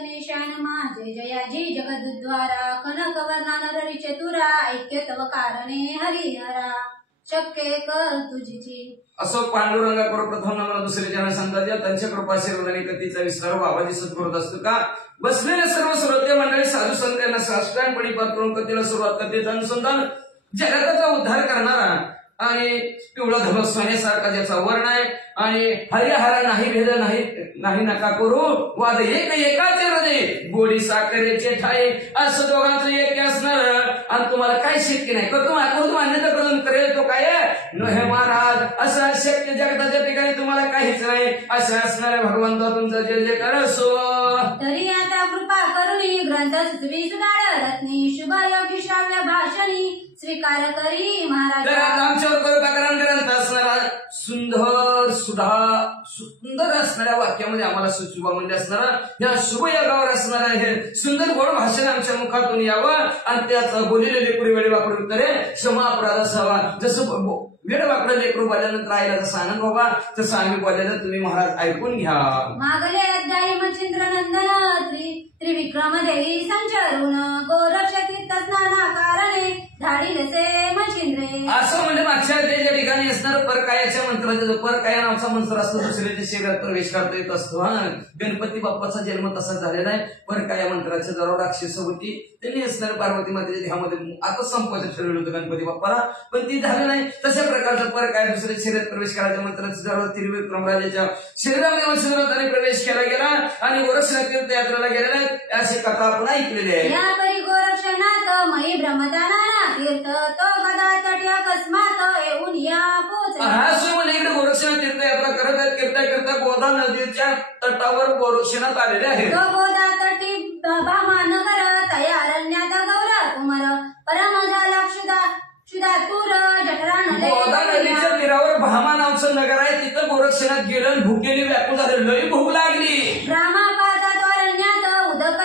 गणेशान माझे जयाजी जगद्द्वारा कनकवर्णा नररी चतुरा ऐक्य तव कारणे हरिहरा शक्य कर तुझीची असो पांडुरंगा प्रथम नामाला दुसरे जन सांगतात या त्यांच्या कृपाशीर्वादाने कथेचा विस्तार बाबाजी सद्गुरू असतो का बसलेले सर्व श्रोते मंडळी साधू संत यांना साष्टांगपणे पात्र करून कथेला सुरुवात कथेचं अनुसंधान जगाचा उद्धार करणारा आणि पिवळा धबक सोन्यासारखा ज्याचा वर्ण आहे आणि हरिहरा नाही भेद नाही नका करू वाद एक एकाचे हृदय गोडी साखरेचे ठाई असं दोघांचं एक असणार आणि तुम्हाला काय शक्य नाही करतो मान्यता करून करेल तो काय हे महाराज असं शक्य जगताच्या ठिकाणी तुम्हाला काहीच नाही असं असणाऱ्या भगवंता तुमचा जय जयकार असो तरी आता कृपा करुणी ग्रंथ सुचवी सुधार रत्नी शुभ योगी श्राव्य भाषणी स्वीकार करी महाराज आमच्यावर कृपा ग्रंथ असणारा सुंदर असणाऱ्या वाक्यामध्ये आम्हाला सुचवा म्हणजे असणारा या शुभ योगावर असणारा हे सुंदर गोड भाषण आमच्या मुखातून यावं आणि त्याच बोललेले पुरी वेळी वापरून करे क्षमा अपराध असावा जसं वेळ वाकडं लेकरू बोलल्यानंतर आईला जसं आनंद बाबा तसं आम्ही बोलल्यानं तुम्ही महाराज ऐकून घ्या मागले अध्यायी मच्छिंद्र नंदन त्रिविक्रम देवी संचरून गोरक्ष तीर्थ स्नानाकारणे धाडिलसे मच्छिंद्रे असं म्हणजे मागच्या त्या ठिकाणी असणार परकायाच्या मंत्राचा परकाया नावाचा मंत्र असतो दुसऱ्याच्या शरीरात प्रवेश करता येत असतो गणपती बाप्पाचा जन्म तसा झालेला आहे परकाया मंत्राच्या जरा राक्षस होती त्यांनी असणार पार्वती मातेच्या देहामध्ये आता संपवायचं ठरवलं होतं गणपती बाप्पाला पण ती झालं नाही तशा प्रकारचा परकाय दुसऱ्या शरीरात प्रवेश करायच्या मंत्राचा जरा त्रिविक्रम राजाच्या शरीरामध्ये प्रवेश केला गेला आणि गोरक्ष तीर्थयात्रेला गेलेला अशी कथा आपण ऐकलेली आहे या परी गोरक्षनाथ मयी ब्रह्मदाना तीर्थ तो गदा तटी अकस्मात येऊन या पोचला हा सोमने इकडे गोरक्षनाथ तीर्थयात्रा करता गोदा नदीच्या तटावर गोरक्षनाथ आलेले आहेत तो गोदा तटी भामानगर तया अरण्यात गौर कुमार परम झाला क्षुधातूर जठरान गोदा नदीच्या तीरावर भामा नावचं नगर आहे तिथं गोरक्षनाथ गेलं भुकेली व्याकुळ झाले लई भूक लागली ब्राह्मा पाहतात अरण्यात उदक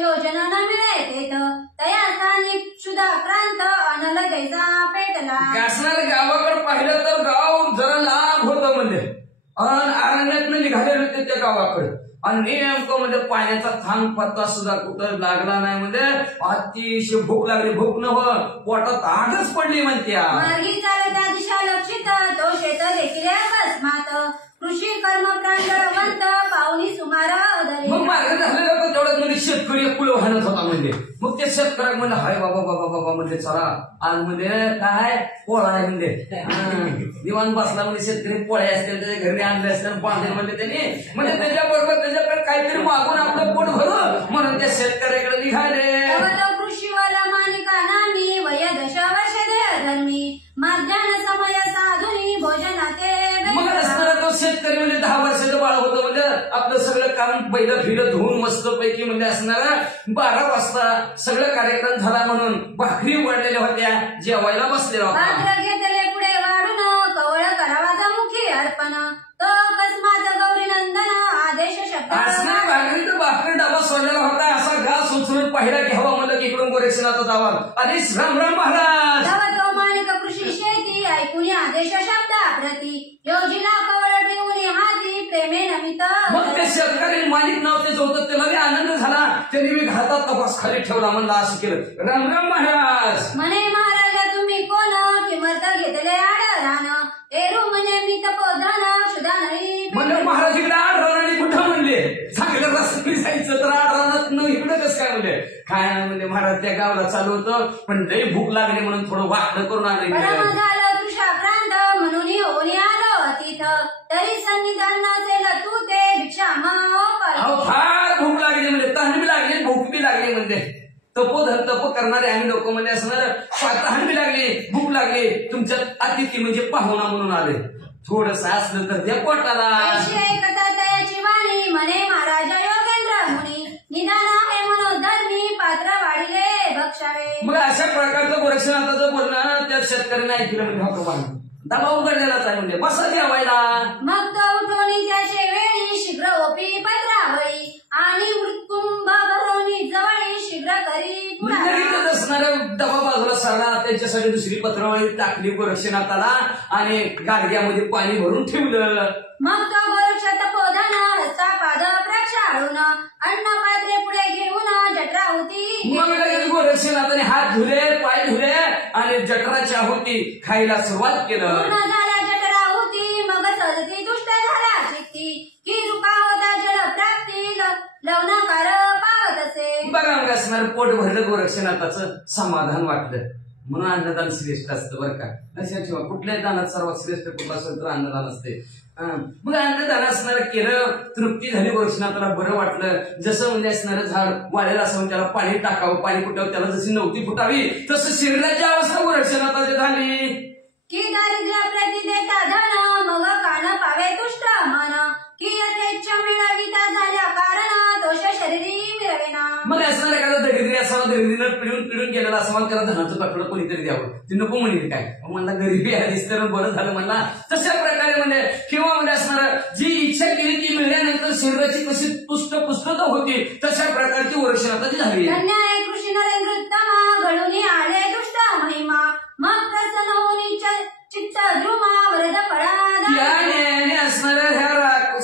योजना न मिळे तेथ तया स्थानिक क्षुधाक्रांत अनल जैसा पेटला असणार गावाकडे पाहिलं तर गाव जरा लांब होतं म्हणजे अरण्यात निघाले होते त्या गावाकडे आणि नेमकं म्हणजे पाण्याचा थांब पत्ता सुद्धा कुठं लागला नाही म्हणजे अतिशय भूक लागली भूक न पोटात आगच पडली म्हणत्या मार्गी चालत्या दिशा लक्षित तो शेत देखील अकस्मात कृषी कर्म प्रांतरवंत पाहुणी सुमार मग मार्ग झालेला होता तेवढ्यात म्हणजे शेतकरी कुळ वाहनत होता म्हणजे मग त्या शेतकऱ्याला म्हणजे हाय बाबा बाबा बाबा म्हणजे चला आज म्हणजे काय पोळा आहे म्हणजे दिवाण बसला म्हणजे शेतकरी पोळे असतील त्याच्या घरी आणले असतील बांधले म्हणजे त्यांनी म्हणजे त्याच्याबरोबर त्याच्याकडे काहीतरी मागून आपलं पोट भरू म्हणून त्या शेतकऱ्याकडे निघाले कृषीवाला मानिका नामी वय 10 वर्ष धर्मी माध्यान समय साधुनी भोजनाते मग असणारा तो शेतकरी म्हणजे 10 वर्षाचं बाळ होतं म्हणजे आपलं सगळं काम पहिलं फिरत धुवून मस्त पैकी म्हणजे असणारा 12 वाजता सगळं कार्यक्रम झाला म्हणून भाकरी उघडलेल्या होत्या जेवायला बसलेला होता पात्र घेतले पुढे वाढून कवळ करावाचा मुखी अर्पण तो अकस्मात गौरी नंदन आदेश शब्द असणार भाकरी तर भाकरी डबा सोडलेला होता असा घास उचलून पाहिला घ्यावा म्हणलं की इकडून गोरक्षनाथ जावा आणि राम राम महाराज तो मानिक कृषी शेती ऐकून आदेश शब्द प्रती योजना कवळ ठेवून हाती प्रेमे नमित मग त्या शेतकरी मालिक नाव त्याचं होतं त्याला आनंद झाला त्यांनी मी घातात तपास खाली ठेवला म्हणलं असं केलं राम राम महाराज म्हणे महाराजा तुम्ही कोण किंमत घेतले आडरान एरू म्हणे मी तपोधन सुधा नाही म्हणजे महाराज इकडे 8 रानाने कुठं म्हणले चांगलं रस्त्याने जायचं तर 8 रानात न इकडे कसं काय म्हणले काय म्हणजे महाराज त्या गावाला चालू होतं पण लई भूक लागली म्हणून थोडं वाकडं करून आले झालं तृषाक्रांत म्हणून येऊन आलो तिथं तरी सन्निधान नसेल तू ते भिक्षा फार भूक लागली म्हणजे तहान बी लागली भूक बी लागली म्हणजे तप करणारे आम्ही लोक म्हणजे असणार तहान बी लागली भूक लागली तुमच्या अतिथी म्हणजे पाहुणा म्हणून आले थोडस असलं तर त्या पोटाला त्याची वाणी म्हणे महाराजा योगेंद्र मुनी निदान आहे मनोधर्मी पात्र वाढले बक्षावे मग अशा प्रकारचं गोरक्षनाथाचं बोलणं त्या शेतकऱ्यांना ऐकलं म्हणजे भगवान दबाव उघडलेलाच आहे म्हणजे बसा जेवायला मग तो उठवणी त्याचे वेळी शीघ्र ओपी पत्रावळी आणि मृत्युंभ भरोनी जवळी शीघ्र करी असणाऱ्या डबा बाजूला सारला त्यांच्यासाठी दुसरी पत्रावळी टाकली गोरक्षनाथाला आणि गाडग्यामध्ये पाणी भरून ठेवलं मग तो गोरक्ष तपोधन हस्ता पाद प्रक्षा वाळून अन्न पात्रे पुढे घेऊन जठरा होती मग लगेच गोरक्षनाथाने हात धुले, पाय धुले आणि जठराच्या होती खायला सुरुवात केलं. पूर्ण झाला जठरा होती मग सजती दुष्ट झाला शिक्ती की चुका होता जल प्राप्ती लवणकार पावत असे. बघा मग असणार पोट भरलं गोरक्षनाथाचं समाधान वाटलं म्हणून अन्नदान श्रेष्ठ असतं बरं का. लक्षात ठेवा कुठल्याही दानात सर्वात श्रेष्ठ कुठलं असेल तर अन्नदान असते. मग अन्नदान असणार केलं, तृप्ती झाली, गोरक्षनाथाला बरं वाटलं. जसं म्हणजे असणारं झाड वाळेला असं त्याला पाणी टाकावं, पाणी फुटावं, त्याला जशी नव्हती फुटावी तसं शरीराची अवस्था गोरक्षनाथाची झाली की दारिद्र्य प्रति देता धन मग कान पावे तुष्ट मन की यथेच्छ मिळविता झाल्या कारण दोष शरीरी मिळवेना. मग असणार एखादा दरिद्री असावा, दरिद्रीनं पिढून गेलेला असावा, त्याला धनाचं पाठवलं कोणीतरी द्यावं, ते नको म्हणेल काय म्हणला गरीबी आधीच तर बरं झालं म्हणला. तशा प्रकारे म्हणजे किंवा म्हणजे असणार जी इच्छा केली ती मिळाल्यानंतर शरीराची कशी पुष्टता होती तशा प्रकारची गोरक्षनाथाची झाली. धन्य आहे कृषी नरेंद्रोत्तम घडून आले दुष्ट महिमा मग प्रसन्न होऊन चित्त द्रुमा वरद फळादा. या न्यायाने असणाऱ्या ह्या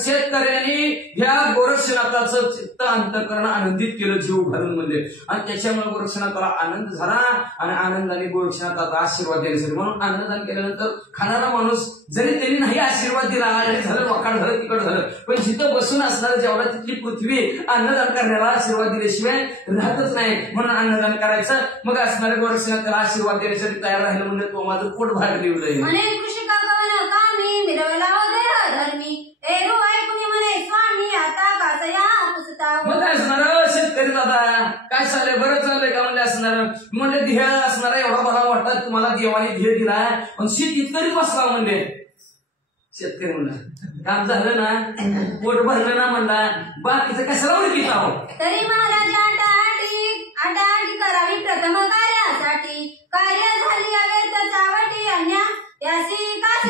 शेतकऱ्यांनी ह्या गोरक्षनाथाचं चित्त अंतःकरण आनंदित केलं जीव घालून म्हणजे, आणि त्याच्यामुळे गोरक्षनाथाला आनंद झाला आणि आनंदाने गोरक्षनाथाचा आशीर्वाद द्यायसाठी म्हणून अन्नदान केल्यानंतर खाणारा माणूस जरी त्यांनी नाही आशीर्वाद दिला, जरी झालं वाकाड झालं तिकड झालं, पण जिथं बसून असणार जेवढा तिथली पृथ्वी अन्नदान करण्याला आशीर्वाद दिल्याशिवाय राहतच नाही म्हणून अन्नदान करायचं. मग असणाऱ्या गोरक्षनाथाला आशीर्वाद देण्यासाठी तयार राहिलं म्हणजे तो माझं पोट भाग लिवलंय. म्हणे कृषी काकवन कामी मिरवला हो देह धर्मी तेरू ऐकुनी म्हणे स्वामी आता कासया पुसताव. मग काय असणार शेतकरी दादा काय चाललंय बरं चाललंय का म्हणजे असणार म्हणजे ध्येय असणारा एवढा बरा वाटतात तुम्हाला देवाने ध्येय दिलाय पण शेत इतकरी बसला म्हणजे शेतकरी म्हणला काम झालं ना पोट भरलं ना म्हणला बाकीचं कशाला ओळखीत आहो. तरी महाराज आटाआटी करावी प्रथम कार्यासाठी कार्य झाली अव्यर्थ चावटी अन्या त्यासी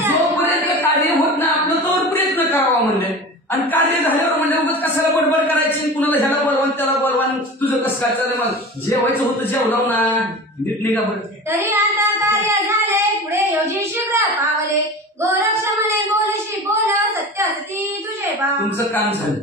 जोपर्यंत कार्य होत ना आपलं तोवर प्रयत्न करावा म्हणले, आणि कार्य झाल्यावर म्हणजे उगाच कशाला बडबड करायची, कुणाला ह्याला बोलवान त्याला बोलवान, तुझं कसं काय चाललंय मग जेवायचं होतं जेवलं ना नीट निघा बरं. तरी आता कार्य झाले पुढे योजी शीघ्र पावले गोरक्ष म्हणे बोलशी बोल सत्य असती तुझे भाव. तुमचं काम झालं,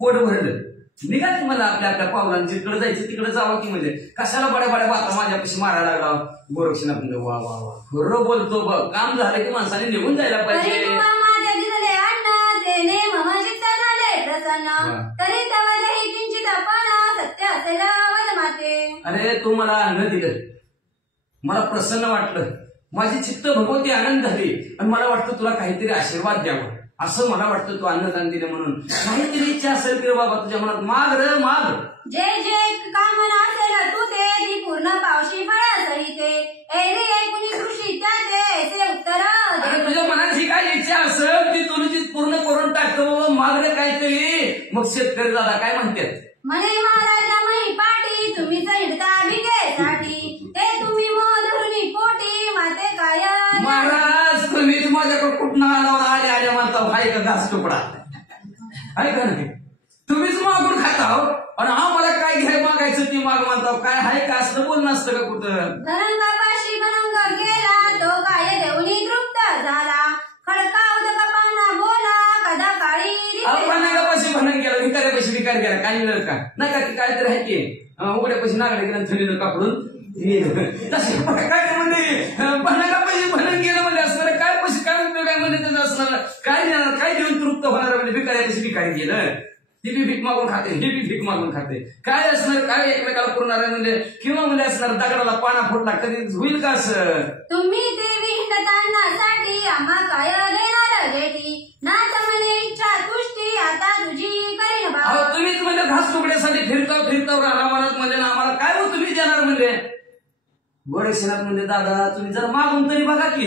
पोट भरलं, निघा तुम्हाला आपल्या आपल्या पावलांची जिकडे जायचं तिकडे जावं की म्हणजे कशाला बड्या बड्या बाता माझ्यापाशी मारायला लागला. गोरक्षनाथ म्हणजे वा वा वा खरं बोलतो बघ, काम झालं की माणसाने निघून जायला पाहिजे. माझ्या दिले अन्न तेने मम चित्त झाले प्रसन्न तरी तवही किंचित पण सत्य असेल वद माते. अरे तू मला अन्न दिलं, मला प्रसन्न वाटलं, माझी चित्त भगवती आनंद झाली आणि मला वाटतं तुला काहीतरी आशीर्वाद द्यावं असं मला वाटतं. तू अन्नदान दिलं म्हणून काहीतरी इच्छा असेल की बाबा तुझ्या मनात माग रे माग. जे जे कामना असेल तू ते ती पूर्ण पावशी फळ सहिते एरी ऐकुनी कृषी त्याचे ऐसे उत्तर. अरे तुझ्या मनात जी काही इच्छा असेल ती तुझी पूर्ण करून टाकतो बाबा माग रे काहीतरी. मग शेतकरी दादा काय म्हणतात म्हणे महाराजा मही पाठी तुम्हीच हिडता भिकेसाठी ते तुम्ही मोधरुनी पोटी माते काय. महाराज तुम्हीच माझ्याकडे कुठं आले आले म्हणता हाय का घास तुकडा आहे का नाही, तुम्हीच मागून खाताव आणि आम्हाला काय घ्याय मागायचं ती माग म्हणताव, काय हाय का असं बोलणं असतं का कुठं. धनंगापाशी बनंग गेला तो काय देऊनी तृप्त झाला खडका उदकपाना बोला कदा काळी. पाण्यापाशी भणन गेला, भिकाऱ्यापाशी भिकार गेला, काय मिळेल का नाही का ती काय तर आहे की उघड्यापाशी नागडे गेला थंडीनं कापडून तसे काय म्हणजे भणागापाशी भणन गेलं म्हणजे असणार काय पैसे काय उपयोग आहे म्हणजे त्याचं असणार काय देऊन तृप्त होणार म्हणजे भिकाऱ्यापाशी भिकारी गेलं, ती बी भीक मागून खाते हे बी भीक मागून खाते, काय असणार काय एकमेकाला पुरणार म्हणजे किंवा म्हणजे असणार दगडाला पाना फुटला कधी होईल का असं. तुम्ही देवी हिंदतांनासाठी आम्हा काय देणार भेटी नाच म्हणे इच्छा तुष्टी आता तुझी करीन भाव. तुम्हीच म्हणजे घास तुकड्यासाठी फिरताव राहणार म्हणजे आम्हाला काय हो तुम्ही देणार म्हणजे. गोरक्षनाथ म्हणजे दादा तुम्ही जर मागून तरी बघा की.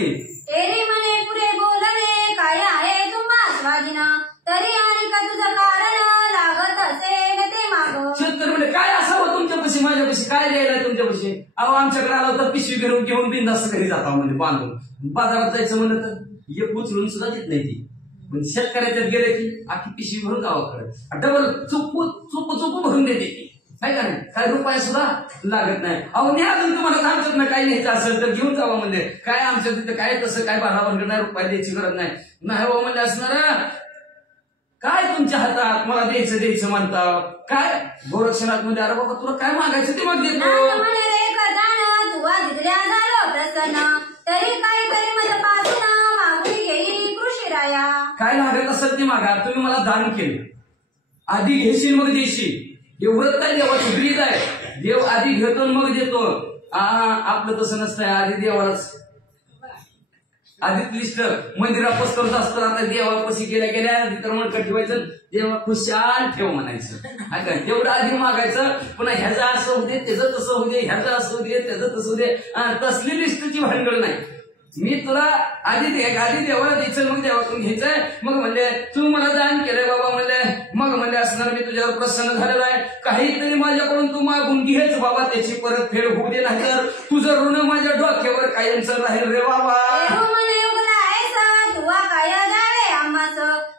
एरी म्हणे पुरे बोलणे काय आहे तुम्हा स्वाधीन तरी आणि का तुझं कारण लागत असेल ते माग. शेतकरी म्हणजे काय असावं तुमच्यापाशी माझ्यापाशी काय द्यायला तुमच्यापाशी. अहो आमच्याकडे आलं तर पिशवी घेऊन बिंदास्त घरी जाता म्हणजे बांधून, बाजारात जायचं म्हणलं तर एक उचलून सुद्धा देत नाही ती, म्हणजे शेतकऱ्याच्यात गेले की आखी पिशवी भरून गावाकडे डबल चुप भरून देते ती, काय का नाही काय रुपया सुद्धा लागत नाही. अहो न्या अजून तुम्हाला आमच्यात ना काही न्यायचं असेल तर घेऊन जावं म्हणजे काय आमच्या तिथं काय तसं काय भाडा बनकर नाही रुपया द्यायची गरज नाही. नाही बाबा म्हणजे असणार काय तुमच्या हातात मला द्यायचं म्हणता काय गोरक्षनाथ मध्ये अरे बाबा तुला काय मागायचं ते मग देतो म्हणे रे कदान तुवा दिल्या झालो प्रसन्न तरी काही तरी मत पासून मागणी घेईल कृषी राया काय लागत असेल ते मागा तुम्ही मला दान केले आधी घेशील मग देशील एवढं काय देवाचं ब्रीद आहे देव आधी घेतो मग देतो आपलं तसं नसतंय आधी देवालाच आधीच लिस्ट मंदिरात पस्तरच असतं आता देवापाशी गेल्या तर मग ठेवायचं देवा खुशाल ठेव म्हणायचं तेवढं आधी मागायचं पुन्हा ह्याचं असं होते त्याचं तसं होते ह्याचं असं होते त्याचं तसं होते तसली लिस्टची भानगड नाही मी तुला आधी देवाला द्यायचं मग देवातून घ्यायचंय मग म्हणले तू मला दान केलंय बाबा म्हणले मग म्हणले असणार मी तुझ्यावर प्रसन्न झालेलो आहे काहीतरी माझ्याकडून तू मागून घ्यायच बाबा त्याची परतफेड होऊ दे नाही तर तुझं ऋण माझ्या डोक्यावर कायमचं राहील रे बाबा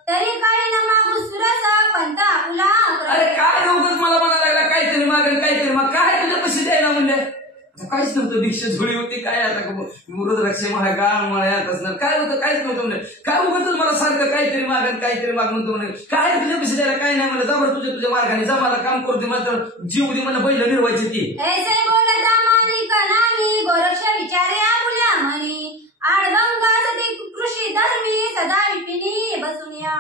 तरी काही न मागू सुरस पंत आपला अरे काय नव्हतंच मला म्हणायला लागला काहीतरी मागेल काहीतरी मग काय तुझ्या पैसे द्यायला म्हणले काहीच नव्हतं दीक्षा झोळी होती काय आता रुद्राक्ष महागा मळ्यात असणार काय होतं काहीच नव्हतं म्हणजे काय उगतच मला सारखं काहीतरी मागेल काहीतरी मागून तो म्हणे काय तुझ्या पैसे द्यायला काय नाही म्हणलं जबर तुझ्या मार्गाने जा मला काम करू दे मला जीव दे मला बैल निर्वायची ती गोरक्ष विचारे आपुल्या म्हणी आडगंगा सती कृषी धर्मी सदा विपिनी बसून या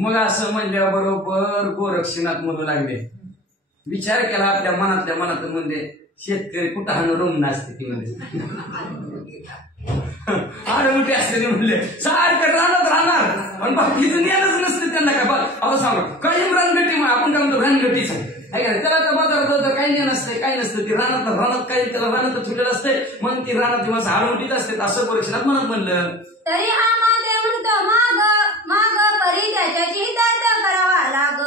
मग असं म्हणल्या बरोबर गोरक्षनाथ म्हणू लागले विचार केला आपल्या मनातून म्हणजे शेतकरी कुठं हाणून रोम नसते ती म्हणजे आडमुठी असते ते म्हणले सारखं राहणार पण बाकीचं ज्ञानच नसते त्यांना काय बघ आपण सांगा कायम रानगट्टी आपण काय म्हणतो रानगट्टीच आहे त्याला तर बाजारात काही ज्ञान असते काही नसतं ती रानात काही त्याला रानात सुटेल असते म्हणून ती रानात माणसं आडमुठीच असते असं गोरक्षनाथ म्हणत म्हणलं तरी हा माते म्हणतो माग परी त्याच्याची हितात करावा लाग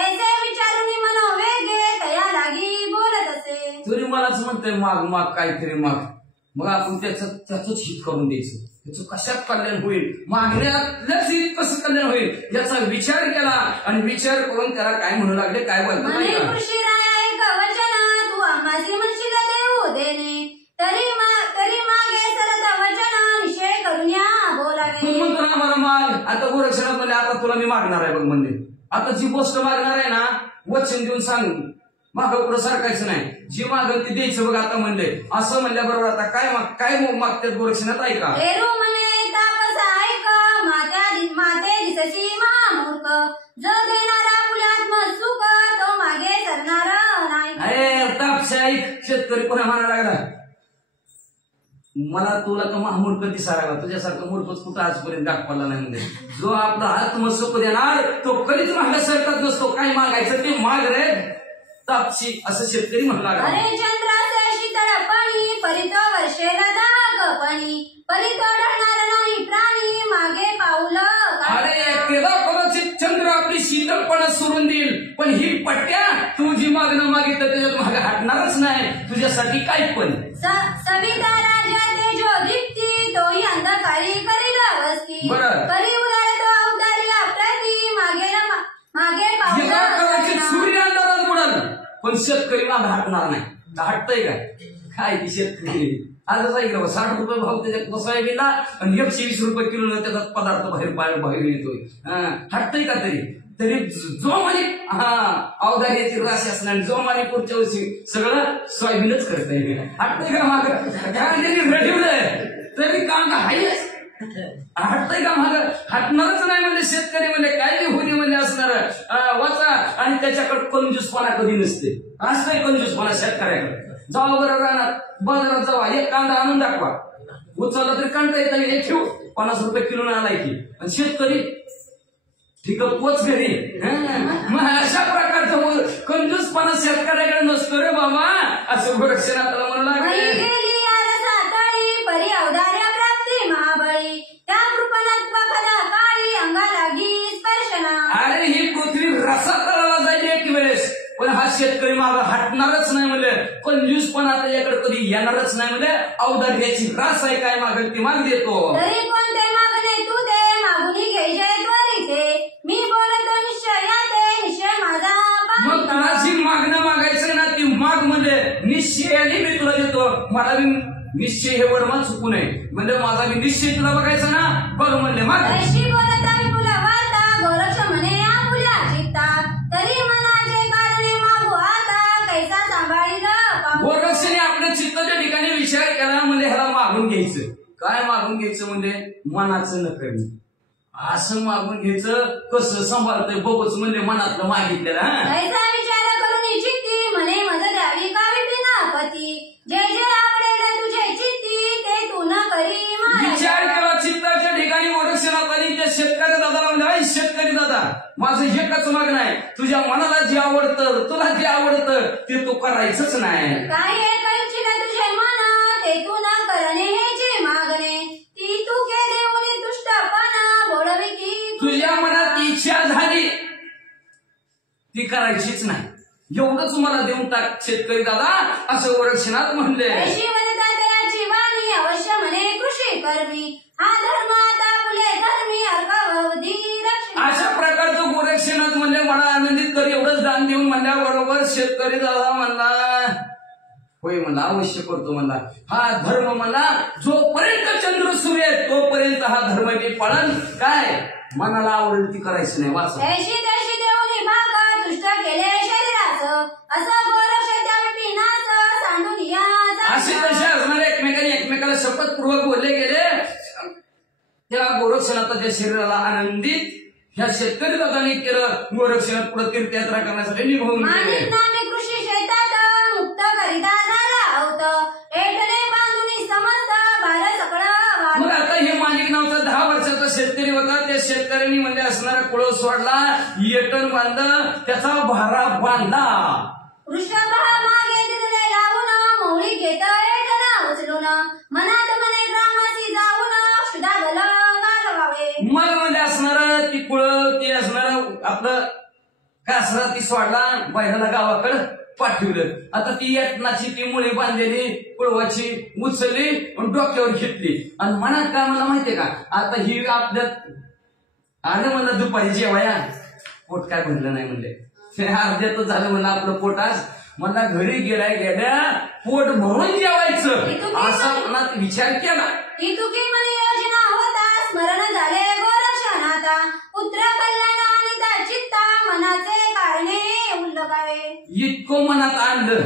ऐसे विचारून मनो वेगे तया लागी बोलत असे तुरी मलाच म्हणतोय माग काहीतरी मग आपण त्याचंच हित करून द्यायचं त्याचं कशात कल्याण होईल मागण्यातल्याच कसं कल्याण होईल याचा विचार केला आणि विचार करून त्याला काय म्हणू लागले काय बोलतो तू आम्हाची म्हणशील देऊ देणे तरी मागे सरत वचन निश्चय करून या बोलावे तू म्हणतो ना मला माग आता गोरक्षनाथ म्हणले आता तुला मी मागणार आहे बघ म्हणजे आता जी गोष्ट मागणार आहे ना वचन देऊन सांग मागं पुढं सारखायचं नाही जी मागल ती द्यायचं बघ आता म्हणले असं म्हणल्याबरोबर आता काय मागतात गोरक्षनाथ ऐका म्हणे तापस ऐक माते दिसशी महामूर्ख जो देणारा पुलात्म सुख तो मागे सरणार नाही अरे तापस ऐक शेतकरी पुन्हा म्हणायला लागला मला तुला का महामूर्ख दिसायला लागला तुझ्यासारखं मूर्खच कुठं आजपर्यंत दाखवला नाही म्हणजे जो आपला आत्मसुख देणार तो कधीच मागे सरकत नसतो काय मागायचं ते माग रे तापशी असं शेतकरी म्हणला अरे चंद्राचे शीतळ पाणी परितो वर्षेल दाग पाणी परितो ढळणार नाही प्राणी मागे पाऊलं अरे केला कदाचित चंद्र आपली शीतलपणा सोडून देईल पण ही पट्ट्या तू जी मागणं मागितलं त्याच्यात मागे हटणारच नाही तुझ्यासाठी काय पण सविता राजा ते जो दीप्ती तोही अंधकारी करील वस्ती करी उदार तो अवतारी प्रती मागे कदाचित सूर्य अंधारात बुडाल पण शेतकरी मागे हटणार नाही हटतय काय ती शेतकरी आजच ऐकलं 60 रुपये भाव त्याच्यात बसाय गेला आणि 120 रुपये किलो त्याचा पदार्थ बाहेर येतोय हटतय का तरी जो मालिक अवधार्याची राशी असणार जो मालिक पुढच्या वर्षी सगळं सोयाबीनच करता हटतय का माग ठेवलंय तरी कांदा हायच हटतय का माग हटणारच नाही म्हणजे शेतकरी म्हणजे काय बी होती म्हणजे असणार वाचा आणि त्याच्याकडे कंजूसपणा कधी नसते असतंय कंजूसपणा शेतकऱ्याकडे जावा बरं राहणार बाजारात जावा एक कांदा आणून दाखवा उचलला तरी कांदा येत हे ठेवू 50 रुपये किलो आलाय की आणि शेतकरी ठीक पोच घरी मग अशा प्रकारचं कंजूसपणा शेतकऱ्याकडे नसतो रे बाबा असं गोरक्षनाथाला म्हणू लागले परी अवधार्या प्राप्ती महाबळी त्या कृपणत्व कदा काळी अंगा लागी स्पर्शना अरे ही पृथ्वी रसा तळाला जाईल एक वेळेस पण हा शेतकरी माग हटणारच नाही म्हणले कंजूसपणा त्याच्याकडे कधी येणारच नाही म्हणले अवधार्याची रास आहे काय मागेल ती माग देतो तरी कोणते मागणे तू दे मागुनी घ्यायचे त्वरिते मी बोलतो निश्चय माझा मग माझी मागणं मागायचं ना ती माग म्हणजे निश्चयाने मी तुला देतो मला निश्चय हे वर्मा चुकू नये म्हणजे माझा मी निश्चय तुला बघायचा ना बघ म्हणले माग बोलत आहे तुला वार्ता गोरक्ष म्हणे मागून घ्यायचं. काय मागून घ्यायचं म्हणजे मनाचं न करणे. असं मागून घ्यायचं. कसं सांभाळतंय बघच म्हणजे मनातलं मागितलेलं. ऐसा विचार करून चित्ती म्हणे मज द्यावी का विपिनापती. जे जे आवडेल तुझे चित्ती ते तू न करी विचार केला चित्ताच्या ठिकाणी गोरक्षनाथ आणि त्या शेतकरी दादाला म्हणजे शेतकरी दादा माझं एकच मागणं आहे. तुझ्या मनाला जे आवडतं तुला जे आवडतं ते तू करायचंच नाही. काय तुझे मन ते तू न करणे हेची मागणे. ती तू केले उनी तुष्टपणा बोलवी की तुझ्या मनात इच्छा झाली ती करायचीच नाही. एवढंच मला देऊन टाक शेतकरी दादा असं गोरक्षनाथ म्हणले. वाणी अवश्य म्हणे कृषी कर्मी. हा धर्म आता फुले धर्मी अर्कवधी. अशा प्रकारचं गोरक्षनाथ म्हणले मला आनंदित कर. एवढंच दान देऊन म्हणल्याबरोबर शेतकरी दादा म्हणला होय म्हणला अवश्य करतो म्हणला. हा धर्म म्हणला जोपर्यंत चंद्र सूर्य आहे तोपर्यंत हा धर्म मी पाळन. काय मनाला आवडेल ती करायची नाही. वाच देशी देशी देऊनी भाग दुष्ट केले शरीराचं. असं गोरक्ष त्या पिनाचं सांडून या. असे तसे असणारे एकमेकाला शपथपूर्वक बोलले गेले. त्या गोरक्षनाथाच्या शरीराला आनंदित ह्या शेतकरी दादाने केलं. गोरक्षनाथ पुढे तीर्थयात्रा करण्यासाठी निभावून गेले. कृषी शेतात मुक्त करिता झाला होत. एटले बांधून समस्त भार सकळा. मग आता हे मालिक नावचा 10 वर्षाचा शेतकरी होता. त्या शेतकऱ्यांनी म्हणजे असणारा कुळ सोडला. येटण बांधलं त्याचा भारा बांधला. वृषभ मागे तिथले लावून मौळी घेत एटणा उचलून. मनात मने ग्रामाची जाऊन शुद्धागल वागवावे. मग म्हणजे असणार ती कुळ ती असणार आपलं कासरा ती सोडला. बैलाला गावाकडे पाठवलं. आता ती येटणाची ती मुळी बांधलेली कुळवाची उचलली आणि डोक्यावर घेतली. आणि मनात काय मला माहितीये का आता ही आपल्या आलं म्हणलं दुपारी जेवाया पोट काय भरलं नाही म्हणले. अर्ध्यात झालं म्हणलं आपलं पोट. आज म्हणला घरी गेल्या पोट भरून जेवायचं असा मनात विचार केला. ती तुकी म्हणे योजना होता स्मरण झाले गोरक्षनाथा. पुत्र कल्याण आणि चित्ता मनाचे कारणे उल्लगावे. इतकं मनात आणलं.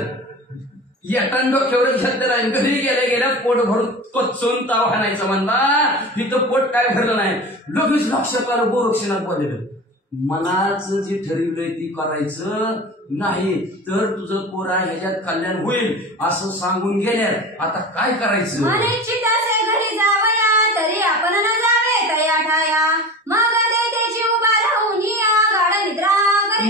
येटण डोक्यावर घेतलं नाही. घरी गेल्या पोट भरून कच्चून ताव हाणायचं म्हणला. इथं पोट काय भरलं नाही. लगेच लक्षात आलं गोरक्षनाथ बोललेलं मनाचं जे ठरवलंय ती करायचं नाही तर तुझं पोरा ह्याच्यात कल्याण होईल असं सांगून गेल्या. आता काय करायचं. चिताचे घरी जावया तरी आपण न जावे तया ठाया. मग त्याची उभा राहून गाढ निद्रा.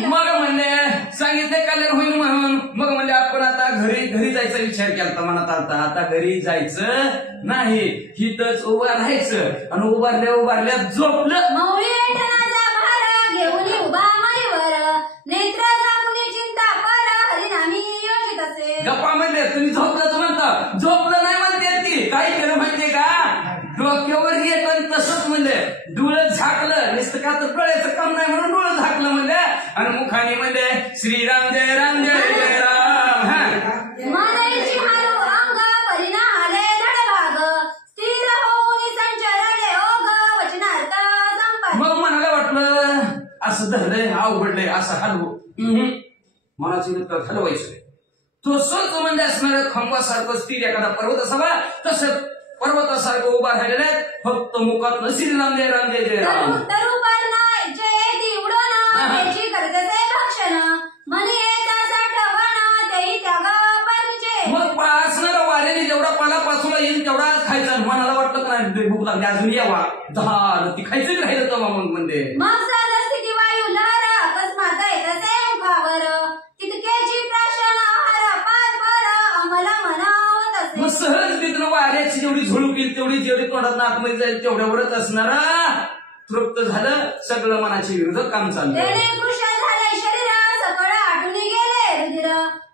मग म्हणले सांगितले कल्याण होईल म्हणून. मग म्हणजे आपण आता घरी जायचा विचार केला मनात आलता. आता घरी जायचं नाही हिथंच उभा राहायचं. आणि उभारल्या झोपलं. मौळी एटणाचा भार घेऊन उभा माईवर. नेत्र जागून चिंता कर हरिनामी योजित असे. गप्पा म्हणले तुम्ही झोपलंच म्हणता. झोपलं नाही म्हणते ती. काय केलं माहितीये का डोक्यावर येत तसंच म्हणले डोळं झाकलं. नुसतं का तर डोळ्याचं काम नाही म्हणून डोळं झाकलं म्हणले. आणि मुखाने म्हणले श्रीराम जय राम जय जय राम. मनईची हालू अंग परिणा आले धडभाग. स्थिर होऊन संचरले ओघ वचनार्थ संपत. मग मनाला वाटलं असं धरलंय अवघडलंय असं हलवू. मनाची वृत्त हलवायचं. तसंच म्हणजे असणाऱ्या खांबासारखं स्थिर एखादा पर्वत असावा तसं पर्वतासारखं उभा राहिलेलं आहे. फक्त मुखात श्रीराम जय राम जय जय राम. मग असणारा वाऱ्याने जेवढा पाला पाचोळा येईल तेवढाच खायचा. मनाला वाटलं का नाही भूक लागली अजून यावा झालं ती खायचं राहिलं तेव्हा मग म्हणजे अकस्मात येतसे मुखावर. तितकेची प्राशन आहार पाच पर आम्हाला म्हणावत असे. मग सहज मित्र वाऱ्याची जेवढी झुळूक येईल तेवढी जेवढी तोंडात आतमध्ये जाईल तेवढ्यावरच असणारा तृप्त झालं. सगळं मनाच्या विरुद्ध काम चाललं. कृष झाले शरीर सकळ आटून गेले रुधिर.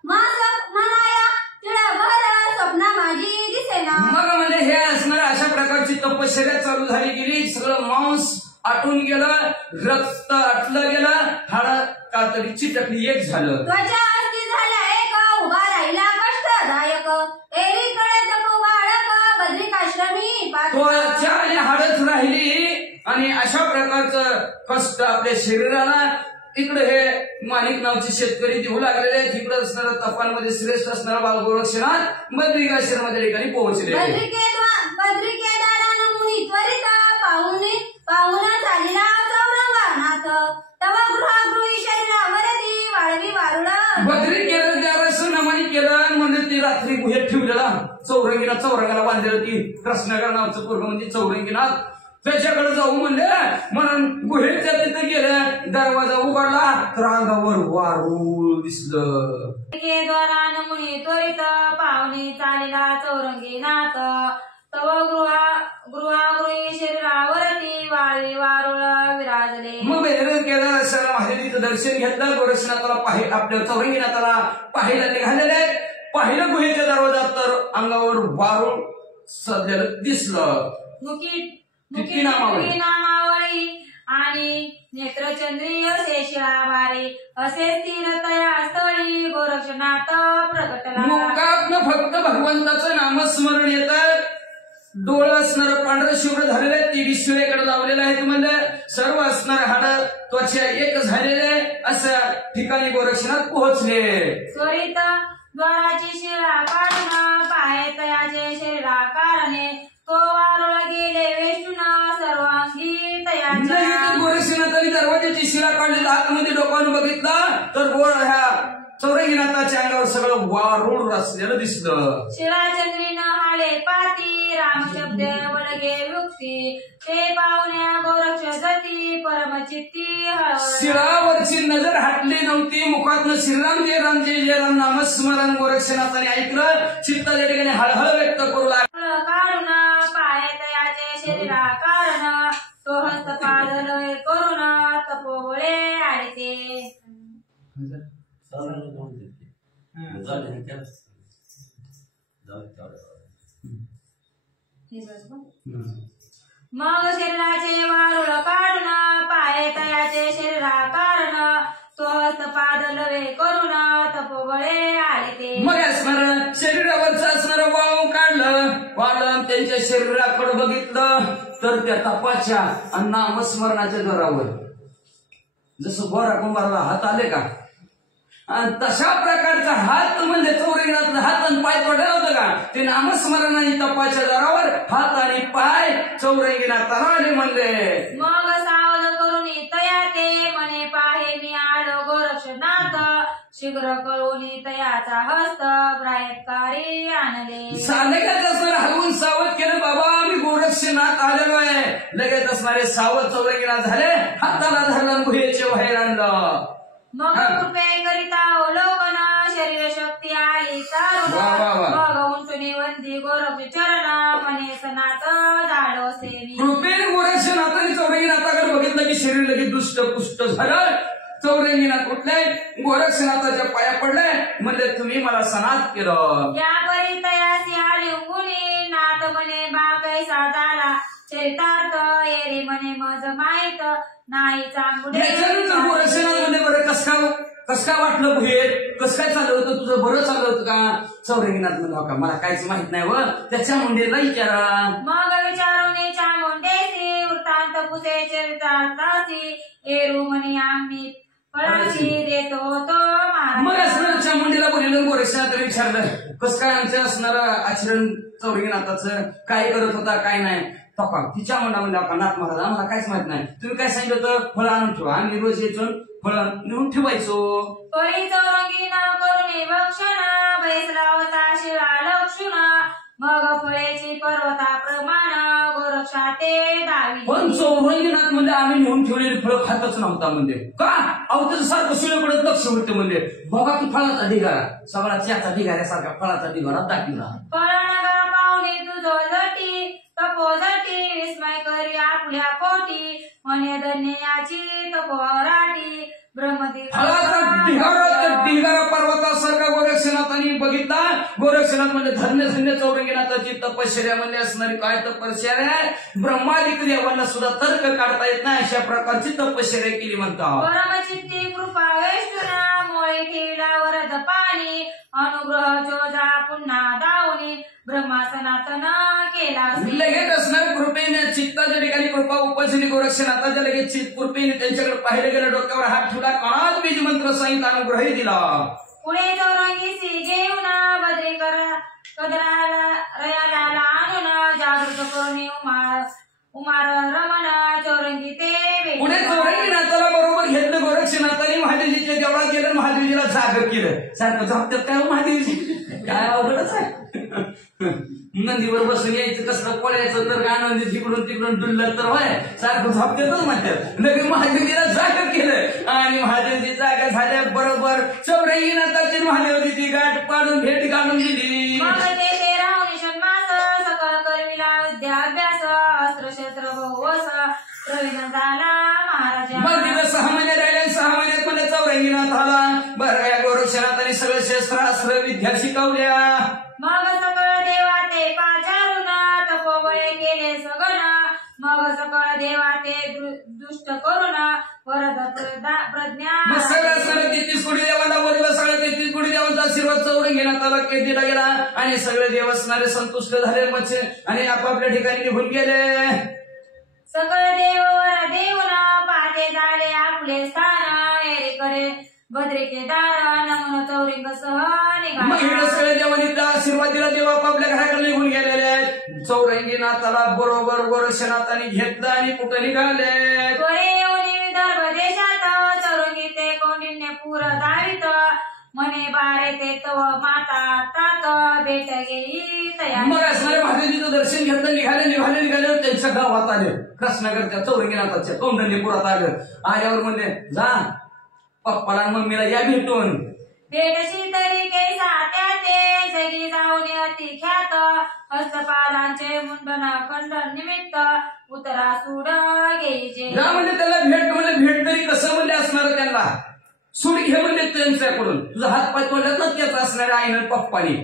मनाया तिळभर स्वप्न माझी दिसेना. मग म्हणजे हे असणार अशा प्रकारची तपश्चर्या चालू झाली गेली. सगळं मांस आटून गेलं. रक्त आटलं गेलं. हाड कातडी चिटकली एक झालं. त्वचा अस्थि झाल्या एक उभा राहिला कष्टदायक. एकीकडे तपू बाळक बद्रिकाश्रमी. त्वचा आणि हाडच राहिली. आणि अशा प्रकारचं कष्ट आपल्या शरीराला इकडे हे माणिक नावचे शेतकरी देऊ लागलेले आहेत. इकडे असणाऱ्या तपांमध्ये श्रेष्ठ असणारा बाळ गोरक्षनाथ बद्रिकाश्रमाच्या ठिकाणी पोहोचले. बद्री केदारान मुनी त्वरित पाहुणा झालेला चौरंगानाथ तव गृहागृही शरीरावरती वाळवी वारुळा बद्री केलं त्यावेळेस नमानी केलं म्हणजे ती रात्री गुहेत ठेवलेला चौरंगाला बांधलेलं ती कृष्णागर नावचं पोरग म्हणजे चौरंगीनाथ त्याच्याकडे जाऊ म्हणले म्हणून गुहेच्या तिथे गेलं दरवाजा उघडला तर अंगावर वारूळ दिसलं द्वारान मुनी त्वरित पाहुणे चालीला चौरंगीनाथ तव गृहागृही शरीरावरती वाळवी वारुळ विराजले मग बहिरण केदारेश्वराला महादेवीचं दर्शन घेतलं गोरक्षनाथाला आपल्या चौरंगीनाथाला पाहायला निघालेले पाहिलं गुहेच्या दरवाजात तर अंगावर वारूळ सजलेलं दिसलं मुकी नामावळी आणि नेत्रचंद्रीय शेषावारे असे स्थिरतया स्थळी गोरक्षनाथ प्रकटला मुखातनं फक्त भगवंताचं नामस्मरण येतं डोळ असणार पांढरं शुभ्र झालेले ती विश्वेकडे लावलेलं आहे म्हणजे सर्व असणारे हाड त्वचा एक झालेले अशा ठिकाणी गोरक्षनाथ पोहोचले त्वरित द्वाराची शिरा काढून पाहे तयाचे शरीराकारणे तो वारुळ गेले वेष्टून सर्वांगी तयाच्या गोरक्षनाथाने दरवाजाची शिरा काढली आतमध्ये डोकावून बघितला तर गोर ह्या चौरंगीनाथाच्या अंगावर सगळं वारूळ रचलेलं दिसलं शिराचंद्रीन हाले पाती रामशब्द वलगे युक्ती ते पाहुण्या गोरक्ष गती परमचित्ती शिरावरची नजर हटली नव्हती मुखातनं श्रीराम जय राम नामस्मरण गोरक्षनाथाने ऐकलं चित्ताच्या ठिकाणी हळहळ व्यक्त करू लागला काढून पाहे तयाचे शरीरा कारण तो हस्त पादल करून तपोबळे आडते मग शरीराचे वारुळ काढून पाहे तयाचे शरीरा कारण तो हस्त पादलवे करून तपोबळे आले मग असणार शरीरावरचं असणारं वाळू काढलं त्यांच्या शरीराकडे बघितलं तर त्या तपाच्या आणि नामस्मरणाच्या जोरावर जसं गोरा कुंभाराला हात आले का आणि तशा प्रकारचा हात म्हणजे चौरंगीनाथाचा हात आणि पाय पडला होता का ते नामस्मरण आणि तपाच्या जोरावर हात आणि पाय चौरंगीनाथाला आले म्हणले मग सावध करून तया ते म्हणे पाहे मी आलो गोरक्षनाथ शीघ्र करून तयाचा हस्त प्रायत्कारी आणले लगेच असणार हलवून सावध केलं बाबा आम्ही गोरक्षनाथ आलेलो आहे लगेच असणारे सावध चौरंगीनाथ झाले हाताला धरलं गुहेचे बाहेर आणलं मग कृपे करिता अवलोकन शरीर शक्ती आली मग उंचुनी वंदी गोरक्ष चरण म्हणे सनात झालो सेनी कृपेने गोरक्षनाथाने चौरंगीनाथाकडे बघितलं की शरीर लगेच दुष्ट पुष्ट झालं चौरंगीनाथ उठले गोरक्षनाथाच्या पाया पडले म्हणजे तुम्ही मला सनात केलं या परी तयासी आली उंगुनी नाथ म्हणे बा कैसा झाला चरितार्थ येरे म्हणे मज माहित नाही चांगुडे गोरक्षनाथ म्हणजे बरं कस काय वाटलं गुहेत कस काय चाललं होतं तुझं बरं चाललं होतं का चौरंगीनाथ म्हणलं का मला काहीच माहित नाही व त्याच्या मुंडेला विचारा मग विचारून चामुंडेसी वृत्तांत पुसे चरितार्थासी एरू म्हणे आम्ही फळाची देतो होतो मग असणार चामुंडीला बोललेलं गोरक्षनाथ विचारलं कस काय आमचं असणार आचरण चौरंगीनाथाचं काय करत होता काय नाही तिच्या म्हणा म्हणजे नाथ महाराज आम्हाला काहीच माहित नाही तुम्ही काय सांगितलं होतं फळं आणून ठेवा आम्ही रोज यायचो फळं नेऊन ठेवायचो परी चौरंगी न करून भक्षण बैसला होता शिवा लक्षुण मग फळेची पर्वता प्रमाण गोरक्षा ते दावी पण चौरंगीनाथ म्हणजे आम्ही नेऊन ठेवलेली फळं खातच नव्हता म्हणजे का अहो त्याचं सारखं शिळकडे लक्ष होतं म्हणजे बघा की फळाचा ढिगारा सगळा त्याचा ढिगाऱ्यासारखा फळाचा ढिगारा दाखवला फळनगा पाहुणे तुझो जटी तपोजटी विस्मय करी आपल्या पोटी म्हणे धन्याची तपोराटी फळाचा ढिगारा पर्वतासारखा गोरक्षनाथांनी बघितला गोरक्षनाथ म्हणजे धन्य चौरंगीनाथाची तपश्चर्या म्हणजे असणारी काय तपश्चर्या आहे ब्रह्मादिक देवांना सुद्धा तर्क काढता येत नाही अशा प्रकारची तपश्चर्या केली म्हणतात परमचित्ती कृपा वैष्णुना मोळे ठेवला वरद पाणी अनुग्रह जोजा पुन्हा दावणी ब्रह्मासनातन केला लगेच असणार कृपेने चित्ताच्या ठिकाणी कृपा उपजली गोरक्षनाथाच्या लगेच चित्त कृपेने त्यांच्याकडे पाहिलं गेलं डोक्यावर हात ठेवला काळात बीज मंत्र संहिता अनुग्रही दिला पुढे चौरंगीसी घेऊन बद्री कदराला रयाला आणून जागृत उमार रमण चौरंगी ते पुढे चौरंगीनाथाला बरोबर घेतलं गोरक्षनाथाने महादेवजीच्या देवळात गेलं, महादेवजीला जागर केलं. सारखं झोपतात काय महादेवजी, काय अवघडच आहे. नंदीवर बसून यायचं कसलं पळायचं तर आनंदी तिकडून तिकडून डुललं तर होय सारखं झोपतेच म्हणतात. लगेच महादेवजीला जागर केलं आणि महादेवजी जागा झाल्या बरोबर चौरंगीनाथाची महादेवजीची गाठ पाडून भेट घालून दिली. सकळ करविला विद्याभ्यास अस्त्रशस्त्र बहुवस प्रवीण झाला महाराजा. मग तिथं 6 महिने राहिले. 6 महिन्यात म्हणजे चौरंगीनाथाला बरं या गोरक्षनाथाने सगळं शस्त्रास्त्र विद्या शिकवल्या. मग सकळ देवा ते पाचारून तपोबळे केले सगळ. मग सकळ देवा ते दुष्ट करून वरद प्रज्ञा. मग सगळं 33 कोटी देवाला वरलं. 33 कोटी देवांचा आशीर्वाद चौरंगीनाथाला दिला गेला आणि सगळे देव असणारे संतुष्ट झाले मच्छे आणि आपापल्या ठिकाणी निघून गेले. सकळ देव वर देऊन पाहते झाले आपले स्थान. एरीकडे बद्री केदार नमून चौरिंग सह मग निघाला. सगळे देवांनी त्या आशीर्वाद दिला. देव आपापल्या घराकडे निघून गेलेले आहेत. चौरंगीनाथाला बरोबर गोरक्षनाथाने घेतलं आणि कुठं निघाले. त्वरे येऊन विदर्भ देशात चौरंगी ते कौंडिन्यपूर दावित. म्हणे बारे ते तव माता तात भेट गेली तयार. मग असणारे महादेवजीचं दर्शन घेतलं. निघाले त्यांच्या गावात आले. कृष्णनगर त्या चौरंगीनाथाच्या कौंडिन्यपुरात आलं. आल्यावर म्हणले जा पप्पाला आणि मम्मीला या भेटून. भेटशी तरी कैसा त्या ते जगी जाऊन अति ख्यात. हस्तपादांचे मुंडन खंडन निमित्त उतरा सूड घ्यायचे. जा म्हणजे त्याला भेट तरी कसं म्हणले असणार त्यांना सूड घे म्हणले त्यांच्याकडून. तुझा हात पाय तोडल्यात ना त्याचा असणाऱ्या आईनं पप्पानी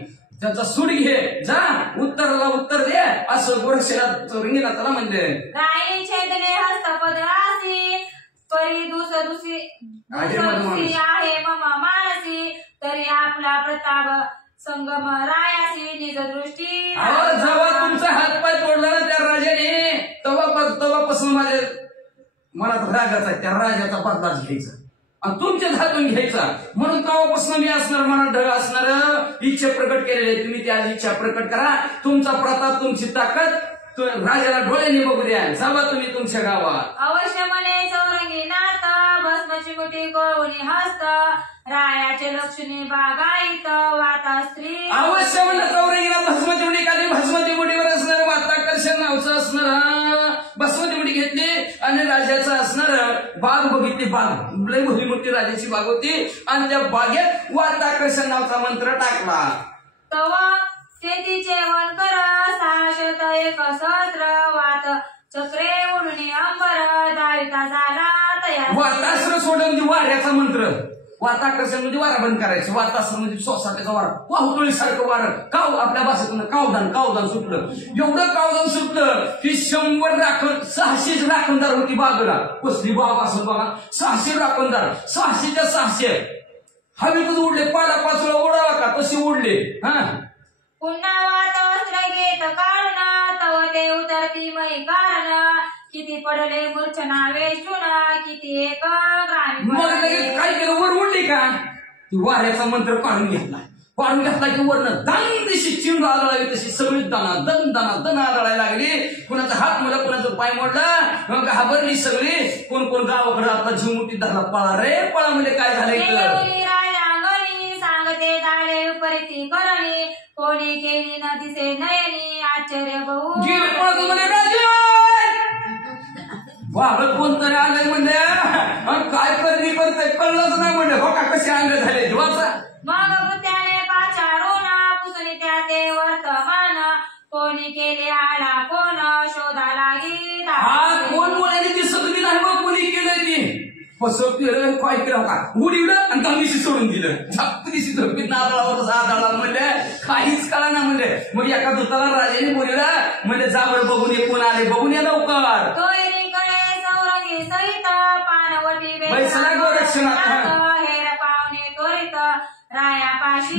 त्याचा सूड घे जा उत्तराला उत्तर दे असं गोरक्षनाथ चौरंगीनाथाला म्हणले. राई छेदले हस्तपद रासी परी दुसरी आहे मम मानसी. तरी आपला प्रताप संगम रायासी निज दृष्टी. जेव्हा तुमचा हात पाय तोडला ना त्या राजाने तेव्हापासून माझ्या मनात रागाचा आहे. त्या राजाचा बदलाच घ्यायचा आणि तुमच्याच हातून घ्यायचा. म्हणून तेव्हापासून मी असणार मनात ढग असणार इच्छा प्रकट केलेली आहे. तुम्ही त्या इच्छा प्रकट करा. तुमचा प्रताप तुमची ताकद राजाला डोळ्यांनी बघू द्या. जावा तुम्ही तुमच्या गावात. अवश्य म्हणे चौरंगीनाथ भस्मची मुठी कळून हस्त. रायाचे लक्ष्मी बागायत वाता स्त्री. अवश्य म्हणलं चौरंगीनाथ भस्मची मुठी काढली. भस्मची मुठीवर असणार वाताकर्षण नावचं असणार भस्मची मुठी घेतली आणि राजाचं असणार बाग बघितली. बाग लय भली मोठी राजाची बाग होती आणि त्या बागेत वाताकर्षण नावचा मंत्र टाकला. तवा शेतीचे वनकर 601 सहस्र वात चक्रे उडणी अंबर दाविता झाला तयार. वातास्त्र सोडून वाऱ्याचा मंत्र. वाताकर्षण म्हणजे वारा बंद करायचं. वातास्त्र म्हणजे सोसाट्याचा वारा वाहुतोळी सारखं वारं काव आपल्या भाषेतून कावदान सुटलं. एवढं कावदान सुटलं की 100 राखण 600 राखणदार होती बागला. कसली बाग असं बघा 600 राखणदार. 600च्या 600 हवेतून उडले. पाला पाचोळा उडाला का तसे उडले. पुन्हा वात वस्त्र घेत काढून तव ते उतरती मै कारण. किती पडले मूर्छना वेष्टून किती एक ग्रामी. मग लगेच काय केलं वर उडली का वाऱ्याचा मंत्र पाडून घेतला की वरनं दान दिशी चिंड आदळावी तशी सगळी दन आदळायला लागली. कुणाचा हात मोडला कुणाचा पाय मोडला. मग घाबरली सगळी. कोण गावाकडे आता झिमुटी धरला पळा रे पळा म्हणजे काय झालं सांगते झाले परिती करणी. कोणी केली न दिसे नयनी आश्चर्य बहु. वाघ कोणतरी आलंय म्हणजे काय करणी करते कळलंच नाही म्हणजे हो का कसे अंग झाले जीवाचा. मग बुद्ध्याने पाचारून पुसली त्या ते वर्तमान. कोणी केले आला कोण शोधा लागी. कोण बोलायची ती सगळी नाही बघ कोणी केलंय ती. कसं केलं काय केलं का उडीवलं आणि दंगीशी सोडून दिलं. दिशी झोपीत नारळावर आदळला म्हणजे काहीच कळा ना म्हणजे. मग एका दुताला राजाने बोलला म्हणजे जावळ बघून ये कोण आले बघून या लवकर. चौरंगी सहित पानवटी हेर पावणे त्वरित रायापाशी.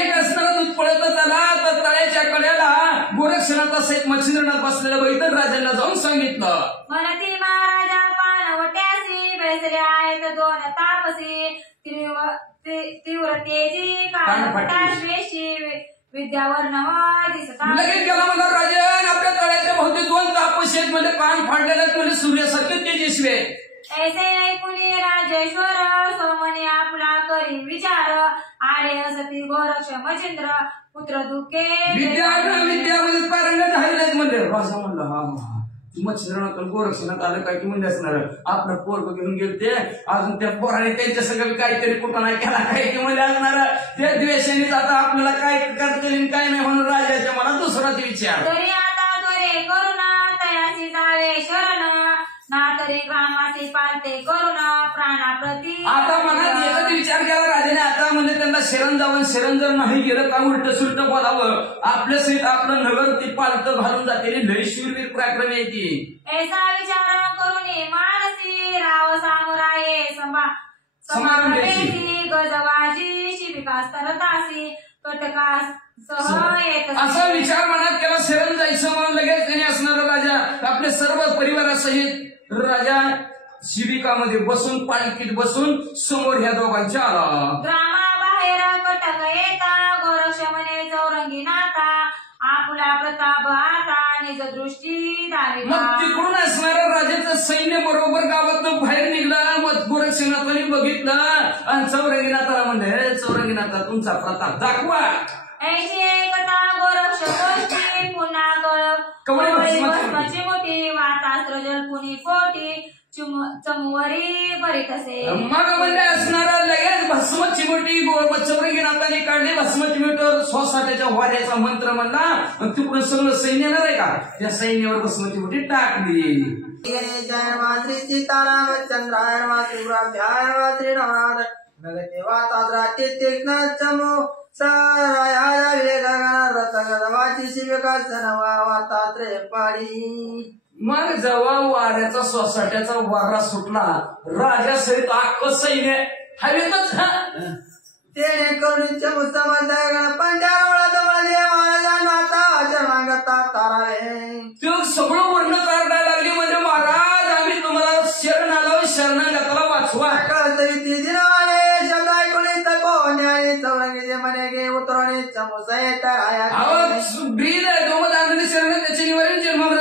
एक असताना दूध पळत आला तर तळ्याच्या कड्याला गोरक्षनाथ सहित मच्छिंद्रनाथ बसलेलं बैठक राजांना जाऊन सांगितलं. म्हणती महाराजा पानवट्यासी बैसले आहेत 2 तापसी. तीव्र तेजी कानपटाशी विद्यावर नवा दिसता. लगेच गेला म्हणा राजन आपल्या गळ्याच्या भोवती 2 तापस आहेत म्हणजे कान फाडलेले आहेत म्हणजे सूर्यासारखे तेजस्वी आहे. ऐसे ऐकुनी राजेश्वर सोमने आपला करी विचार आले असती गोरक्ष मचिंद्र पुत्र दुःखे विद्यामध्ये पारंगत झालेले म्हणजे राजा म्हणलं हा मच्छिंद्रनाथ गोरक्षनाथ आलं काय की म्हणजे असणार आपलं पोरग घेऊन गेलते अजून त्या पोराने त्यांच्या सगळं काहीतरी कुठं केला काय की म्हणजे असणार त्या द्वेषानेच आता आपल्याला काय करता येईल काय नाही म्हणून राजाच्या मला दुसराच विचार तरी आता त्वरे करुणा तयाची जावे शरण ना तरी ग्रामाचे पालते करुणा प्राणाप्रती आता मनात एकच विचार केला राजाने आता म्हणजे त्यांना शरण जावं शरण जर नाही गेलं का उलट सुलट बोलावं आपल्या सहित आपलं नगर ती पालतं घालून जाते लय शूरवीर पराक्रम येते. ऐसा विचार करुणी मानसी राव सामुराये समावेशी गजवाजी शिबिका स्तरतासी कटकास असा विचार मनात केला शरण जायचं म्हणून लगेच त्यांनी असणार राजा आपल्या सर्व परिवारासहित राजा शिबिकामध्ये बसून पालखीत बसून समोर ह्या दोघांच्या आला. ग्रामाबाहेर कटक येता गोरक्ष म्हणे चौरंगी नाता आपला प्रताप आता निज दृष्टी दाविता. मग तिकडून असणाऱ्या राजाचं सैन्य बरोबर गावातून बाहेर निघलं मग गोरक्षनाथाने बघितलं आणि चौरंगीनाथाला म्हणले चौरंगीनाथा तुमचा प्रताप दाखवा. ऐशी एकता गोरक्ष गोष्टी पुन्हा कवळी भस्माची मोठी वातास्त्र जलपुनी कोटी चमुवरी बरीत असे. मग म्हणजे असणारा लगेच भस्म चिमटी चौरंगीनाथाने काढले भस्म चिमटीवर सोसाट्याच्या वाऱ्याचा मंत्र म्हणला तिकडून सगळं सैन्य येणार आहे का त्या सैन्यावर भस्म चिमटी टाकली. श्री सीताराम चंद्राय शिवराध्याय श्री रमणाथ नगते वाताद्रा चमो सराया रतगवाची शिविका सनवा वातात्रे पाडी. मग जेव्हा वाऱ्याचा सोसाट्याचा वारा सुटला राजा सहित अख्खं सैन्य हवेतच तेने करून चमुसमत पंजावळा महाराजा माता चरणागता तारावे ते सगळं वर्ण काढायला लागली म्हणजे महाराज आम्ही तुम्हाला शरण आलो शरणागताला वाचवा. दिनवाने शब्द ऐकून तको न्याय चौरंगीचे म्हणे गे उतरणे चमुस शरण त्याचे निवारण जन्म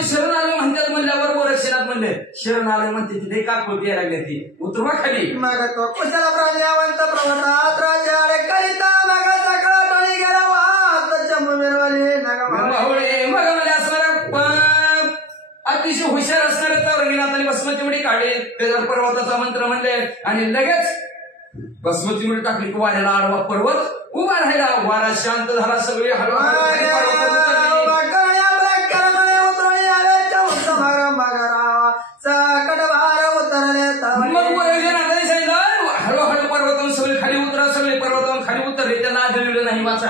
शरण आले म्हणतात म्हणल्यावर गोरक्षनाथ म्हणले शरण आले म्हणते तिथे का खोटी लागली ती उतरवा खाली. मग तो कुशल प्रज्ञावंत प्रवटात राजा करिता मग सकाळी गेला वाहत चमू मिरवले नगमावळे मग मला असणारा अतिशय हुशार असणारे चौरंगीनाथाने भस्मती उडी काढली त्याच्यावर पर्वताचा मंत्र म्हणले आणि लगेच भस्मती उडी टाकली वाऱ्याला आडवा पर्वत उभा राहिला. वारा शांत झाला सगळे हळूहळू पर्वतावरून सगळे खाली उतरा सगळे पर्वतावरून खाली उतरले त्यांना आढळलं नाही वाचा.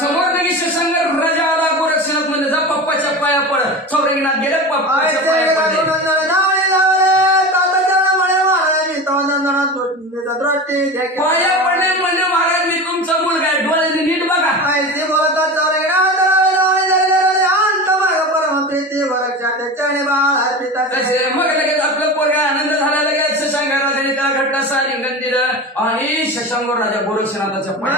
समोर लगी शशांक राजा आला गोरक्षनाथ म्हणजे जा पप्पाच्या पाया पड चौरंगीनाथ गेले पप्पाच्या पाया पडले. पाया पडले म्हणजे महाराज मी तुमचा मुलगा आहे डोळ्याने नीट बघा. मग लगेच आपलं पोरगा आनंद झाला लगेच शशांक राजाने त्याला घट्ट आलिंगन दिलं आणि शशांक राजा गोरक्षनाथाच्या पाया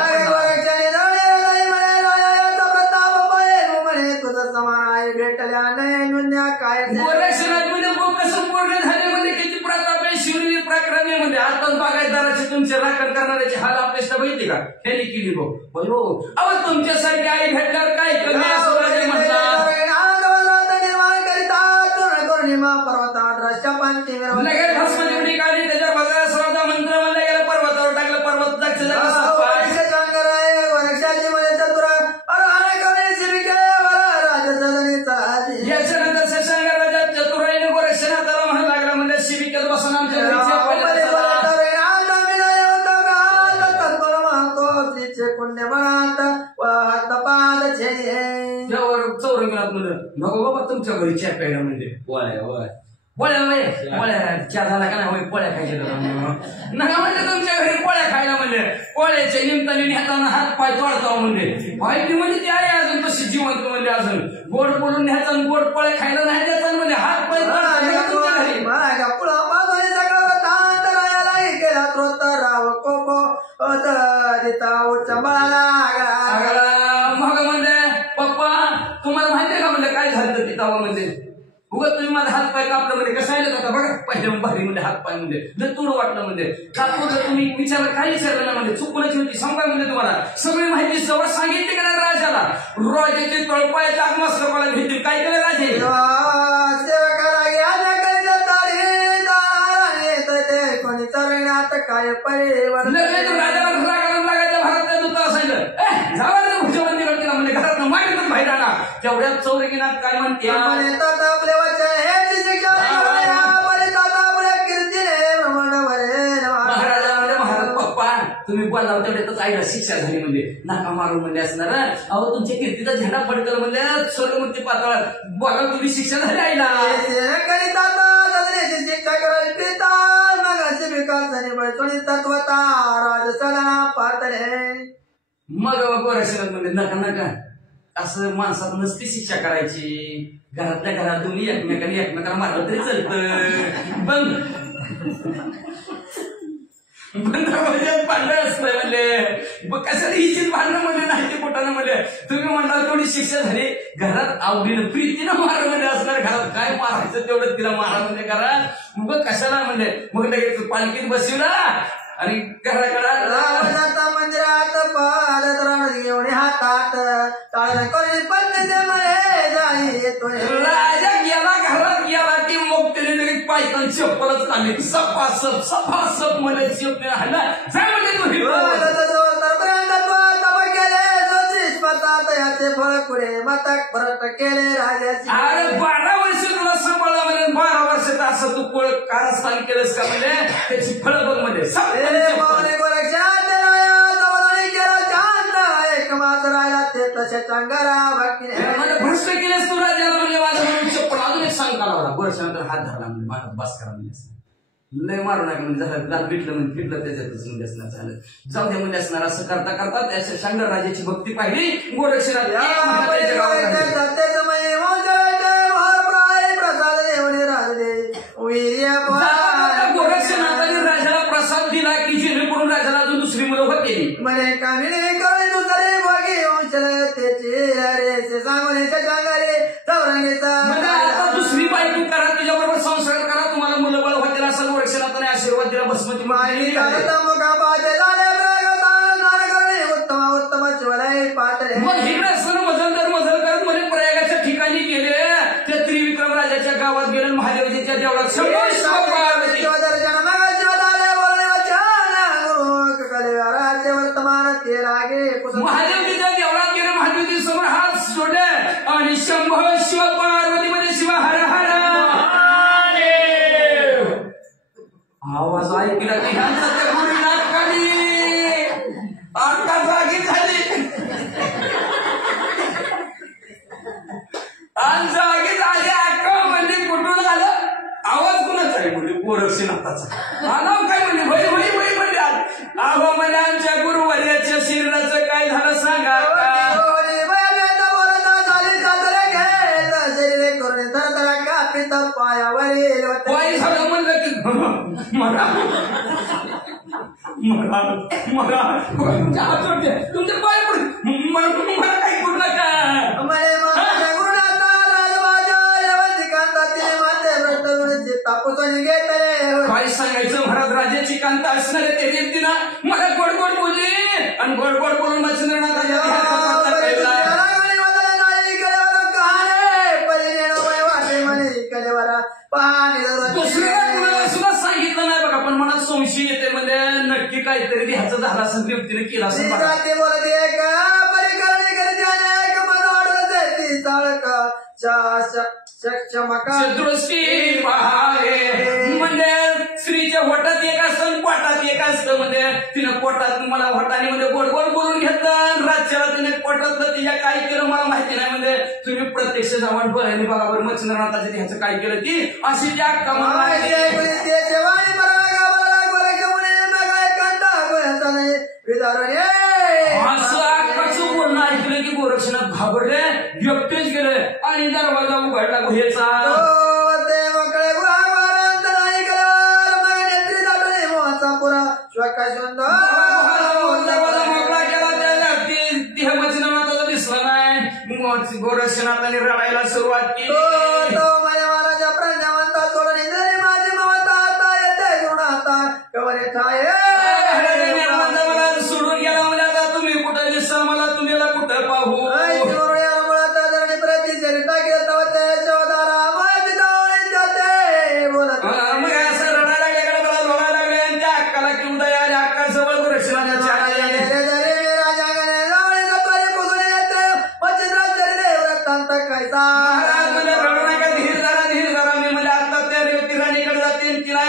गोरक्षनाथ म्हणजे कसं पूर्ण झाले म्हणजे किती प्रताप आहे शिवली प्रकरण आहे म्हणजे आताच बागायतदाराची तुमचे राखण करणाऱ्याची हाल आपल्याला माहिती का त्यांनी केली हो अहो तुमच्यासारखी आई भेटल्यावर काय कमी असं राजे म्हणतात. लगेच भस्मचिमटी काढली त्याच्या बघा स्वतः मंत्र म्हणलं गेलं पर्वतावर टाकलं पर्वत याच्यानंतर शशांक राजा चतुराईने गोरक्षनाथाला म्हणू लागला म्हणजे शिबिकेत बसून आमच्या चौरंगीनाथ म्हणलं नको बाबा तुमच्या घरी चहा प्यायला म्हणजे पोळ्या चहा झाला का नाही पोळ्या खायच्या नका म्हणजे तुमच्या घरी पोळ्या खायला म्हणजे पोळ्याच्या निमित्ताने नेताना हात पाय तोडतो म्हणजे पाहिजे म्हणजे ती आहे अजून तशी जिवंत म्हणजे अजून गोड बोलून न्यायचा गोड पोळ्या खायला नाही द्यायचा म्हणजे हात पाय तुमच्या घरी तिता उच्च मला मग म्हणजे पप्पा तुम्हाला माहितीये का म्हणजे काय झालं तिथं म्हणजे उगा तुम्ही माझा हात पाय कापला म्हणजे कसं आहे का बघा पहिल्या भारी म्हणजे हात पाय म्हणजे जर तुडं वाटलं म्हणजे कापून तुम्ही विचारलं काय विचारलं ना म्हणजे चुकण्याची होती सांगा म्हणजे तुम्हाला सगळी माहिती सवय सांगितली का नाही राजाला राजाचे तळपाय आत्मस्त्रपाला घेतली काय केलं राजे कोणी तरण्यात काय परिवर्तन राजाला लागायचं भारताच्या दूत असायचं जावा भुजा मंदिरात केला म्हणजे घरात मागे बाहेर आणा तेवढ्यात चौरकीनाथ काय म्हणते आपले वचन हे शिक्षा तुम्ही बोलला तेवढ्यातच आईला शिक्षा झाली म्हणजे नाका मारून म्हणजे असणार अहो तुमच्या कीर्तीचा झेंडा फडकल म्हणजे स्वर्गमूर्ती पातळ बोला तुम्ही शिक्षा झाली आईला शिक्षा करायला पिता मगाशी विकास झाली बळचोणी तत्वता राजसना पातळे मग गोरक्षणात म्हणजे नका नका असं माणसात नसती शिक्षा करायची घरातल्या घरात तुम्ही एकमेकांना मारलं तरी चालतं भांडण असतं म्हणजे कशाला हिची भांडणं म्हणजे नाही ते पोटानं म्हणजे तुम्ही म्हणाल तेवढी शिक्षा झाली घरात आवडीनं प्रीतीनं मारा म्हणजे असणार घरात काय मारायचं तेवढं तिला मारा म्हणजे घरात मग कशाला म्हणजे मग लगेच पालखीत बसवला आणि घराकडे मंदिरात पादत राहत घेऊन हातात काळ करी राजा गेला घरात गेला की मग त्याने लगेच पायथन चप्पलच काढली सपासप सपासप मध्ये चप्पल हल्ला जाय म्हणजे तुम्ही याचे फळ पुढे मताक परत केले राजाची अरे 12 वर्ष तुला सांभाळला म्हणजे 12 वर्षात असं तू कोळ कारस्थान केलंस का म्हणजे त्याची फळं बघ म्हणजे भ्रष्ट केलेस तू राजाला म्हणजे माझं चप्पल अजून एक सांग काढावा वर्षानंतर हात धरला म्हणजे माझा बस करा म्हणजे लय मारू नका म्हणजे झालं पिटलं म्हणजे पिटलं त्याच्यातच म्हणजे असणार झालं जाऊ द्या म्हणजे असणार असं करता करता त्या शंकर राजाची भक्ती पाहिली गोरक्षणात गोरक्षनाथाने राजाला प्रसाद दिला की जेणेकरून राजाला अजून दुसरी मुलं होती म्हणे कामिनी आता दुसरी बायको करा तुझ्याबरोबर संसार करा तुम्हाला मुलं बळ होतील असं गोरक्षनाथाने आशीर्वाद दिला बसमती माहिती मग इकडे असताना मजल करत म्हणजे प्रयागाच्या ठिकाणी गेले त्या त्रिविक्रम राजाच्या गावात गेले महादेवजीच्या देवळात वर्तमान ते लागे महादेवजीच्या देवळात गेले महादेवजी समोर हात सोडले आणि शंभो शिव पार्वती मध्ये शिव हर हर आवाज ऐकला की ह्यांचा गुरुनाथ खाली आता जागी झाली आणि जागी झाली अक्का म्हणजे कुठून आलं आवाज कुणाचा आहे म्हणजे गोरक्षनाथाचा आनाव काय म्हणजे वै वै वै म्हणजे अहो म्हणजे आमच्या गुरुवर्याच्या शरीराचं काय झालं सांगा पाय झालं म्हणलं की मला तुमच्या पाय मला काही करू नका काय सांगायचं महाराज राजाची कांता असणारे ते व्यक्तीनं मला गोड गोड बोलली आणि गोड गोड बोलून दुसऱ्या सुद्धा सांगितलं नाही बघा पण मनात संशय येते म्हणजे नक्की काहीतरी ह्याचं झालं असं व्यक्तीने केलं असं दृष्टी पहावे म्हणजे स्त्रीच्या पोटात एक असतं पोटात एक असतं म्हणजे तिनं पोटात मला होटाने म्हणजे गोड गोड बोलून घेतलं राज्याला तिने पोटातलं तिच्या काय केलं मला माहिती नाही म्हणजे तुम्ही प्रत्यक्ष जाऊन बोलायला बघा बरं मच्छिंद्रनाथाच्या ह्याचं काय केलं ती अशी त्या असं बोलणं ऐकलं की गोरक्षनाथ घाबरले एकटेच गेले आणि दरवाजा उघडला गुहेचा दरवाजा करायला सुरुवात केली. तो माझ्या महाराजा प्रज्ञावंता सोडून इंद्राने माझी ममता आता येते गुण आता कवरे ठाय मला सोडून गेला मला आता तुम्ही कुठं दिसा मला तुम्हाला कुठं पाहू. मग असं रडायला लागले मला रडायला लागले आणि त्या अक्काला घेऊन तयार अक्का जवळ गोरक्षनाथाच्या